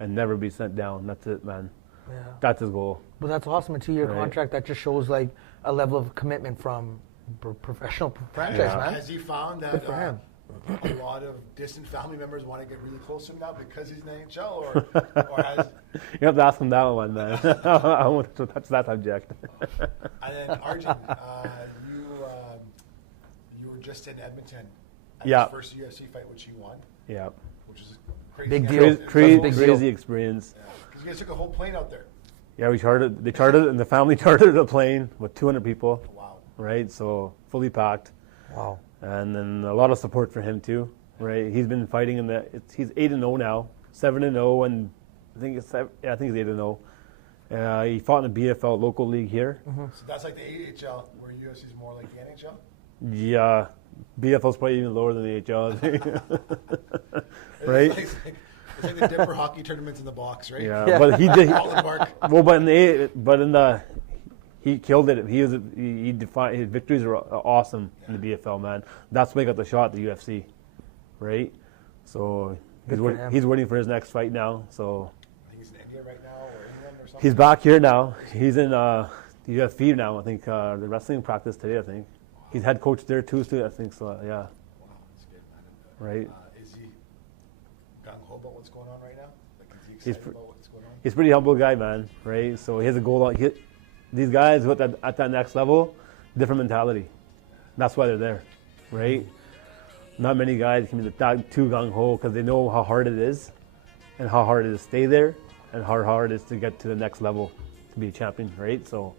and never be sent down. That's it, man. Yeah. That's his goal. But that's awesome. A 2-year contract that just shows like a level of commitment from professional franchise, man. Has he found that good for him. A lot of distant family members want to get really close to him now because he's in the NHL, or has... You have to ask him that one, man. I won't touch that subject. And then Arjun, you were just in Edmonton at his first UFC fight, which he won. Yeah. Which is crazy. Big deal. Crazy experience. Because you guys took a whole plane out there. Yeah, they chartered and the family chartered a plane with 200 people. Wow. Right, so fully packed. Wow. And then a lot of support for him too, right? He's been fighting he's 8-0 now, 7-0, and I think he's 8-0. He fought in the BFL local league here. Mm-hmm. So that's like the AHL, where UFC is more like the NHL? Yeah, BFL's probably even lower than the AHL. Right? It's like the Dipper hockey tournaments in the box, right? Yeah. But he did. He killed it. He defined his victories are awesome in the BFL, man. That's why he got the shot at the UFC, right? So he's waiting for his next fight now. So I think he's in India right now, or England or something. He's back here now. He's in the UFC now. I think the wrestling practice today. I think he's head coach there too. I think so. Yeah. Wow, that's good, man. Right. Is he gung ho about what's going on right now? Like, is he excited about what's going on? He's a pretty humble guy, man. Right. So he has a goal. These guys at that next level, different mentality. That's why they're there, right? Not many guys can be that too gung-ho because they know how hard it is and how hard it is to stay there and how hard it is to get to the next level to be a champion, right? So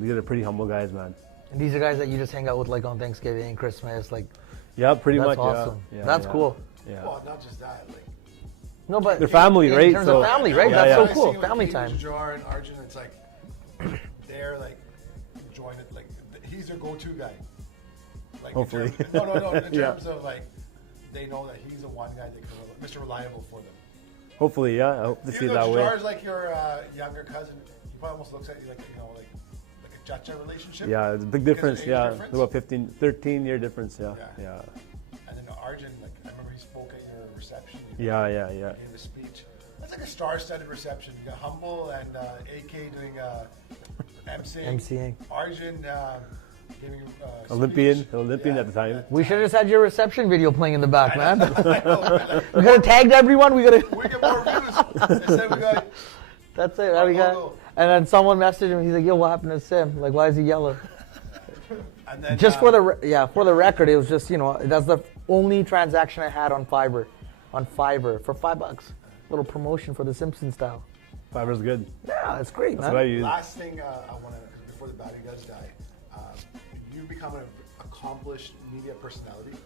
these are pretty humble guys, man. And these are guys that you just hang out with like on Thanksgiving and Christmas, like. Yeah, pretty much. That's awesome. Yeah, that's cool. Yeah. Well, not just that, like. No, but their family, right? In terms of family, right? Yeah, That's yeah. so cool. Family time. Jujhar and Arjun, it's like they're like enjoying it. Like he's their go-to guy. Like hopefully. No. In terms of like, they know that he's the one guy that can, Mr. Reliable for them. Hopefully, yeah. I hope to see it that way. Jujhar's like your younger cousin. He probably almost looks at you like a cha-cha relationship. Yeah, it's a big difference. Yeah, difference. About 13-year difference. Yeah. And then Arjun, like I remember he spoke at your reception. Yeah. Gave a speech. That's like a star-studded reception. You got Humble and AK doing emceeing. Arjun giving Olympian at the time. We should have just had your reception video playing in the back, man. I know. We gotta tag everyone. We get more views. They said we got. That's it. We got. And then someone messaged him. He's like, "Yo, what happened to Sim? Like, why is he yellow?" And then, just for the record, it was just that's the only transaction I had on Fiverr for $5. Little promotion for the Simpsons style. Fiverr's good. Yeah, it's great, That's man. what I use. Last thing I want to, before the battery does die, you become an accomplished media personality.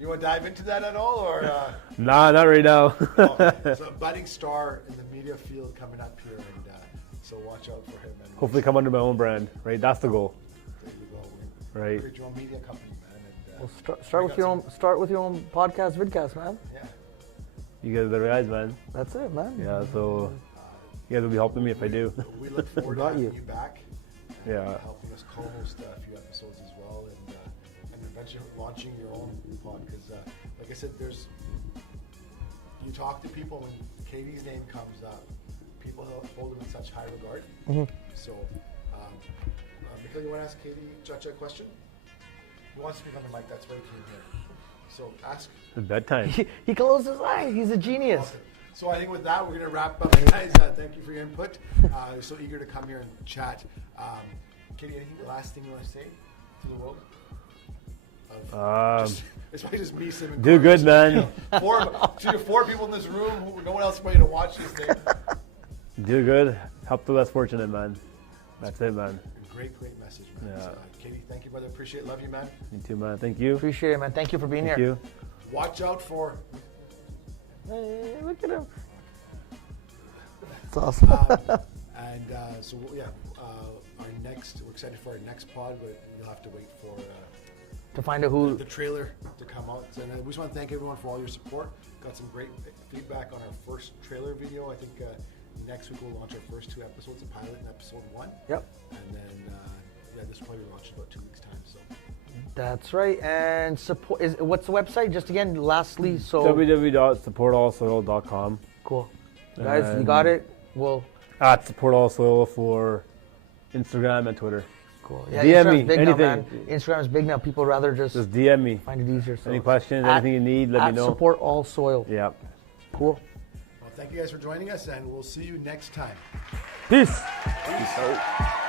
You want to dive into that at all, or? Nah, not right now. So a budding star in the media field coming up here, and so watch out for him. And hopefully come under my own brand, right? That's the goal. There you go. Right. Create your own media company, man. And, well, start with your own podcast, vidcast, man. Yeah. You guys are the guys, man. That's it, man. Yeah, so you guys will be helping me if I do. We look forward to having you back. And, yeah. Helping us co-host a few episodes as well, and eventually launching your own pod. Because, like I said, you talk to people when Katie's name comes up, people hold them in such high regard. Mm-hmm. So, Mikhail, you want to ask Katie Chacha a question? He wants to speak on the mic. That's why he came here. So ask. It's bedtime. He closed his eyes. He's a genius. Okay. So I think with that, we're going to wrap up, guys. Thank you for your input. We're so eager to come here and chat. Katie, anything last thing you want to say to the world? It's probably just me, Sim, and do Carlos. good, man. Four people in this room. No one else is ready to watch this thing. Do good. Help the less fortunate, man. That's it, man. Great message, man. Yeah. So, Katie, thank you, brother. Appreciate it. Love you, man. You too, man. Thank you. Appreciate it, man. Thank you for being Thank here. you. Watch out for. Hey, look at him. It's awesome. We're excited for our next pod, but you'll have to wait for to find out who. The trailer to come out. And we just want to thank everyone for all your support. Got some great feedback on our first trailer video. I think next week we'll launch our first 2 episodes, a pilot and episode 1. Yep. And then this will probably launch in about 2 weeks' time. So. That's right. And support. What's the website? Just again, lastly, so www.supportallsoil.com. Cool, guys. You got it. Well, at supportallsoil for Instagram and Twitter. Cool. Yeah, DM Instagram's me big anything. Now, man. Instagram is big now. People rather just DM me. Find it easier. So Any questions? Anything you need? Let me know. Support all soil. Yeah. Cool. Well, thank you guys for joining us, and we'll see you next time. Peace. Peace out.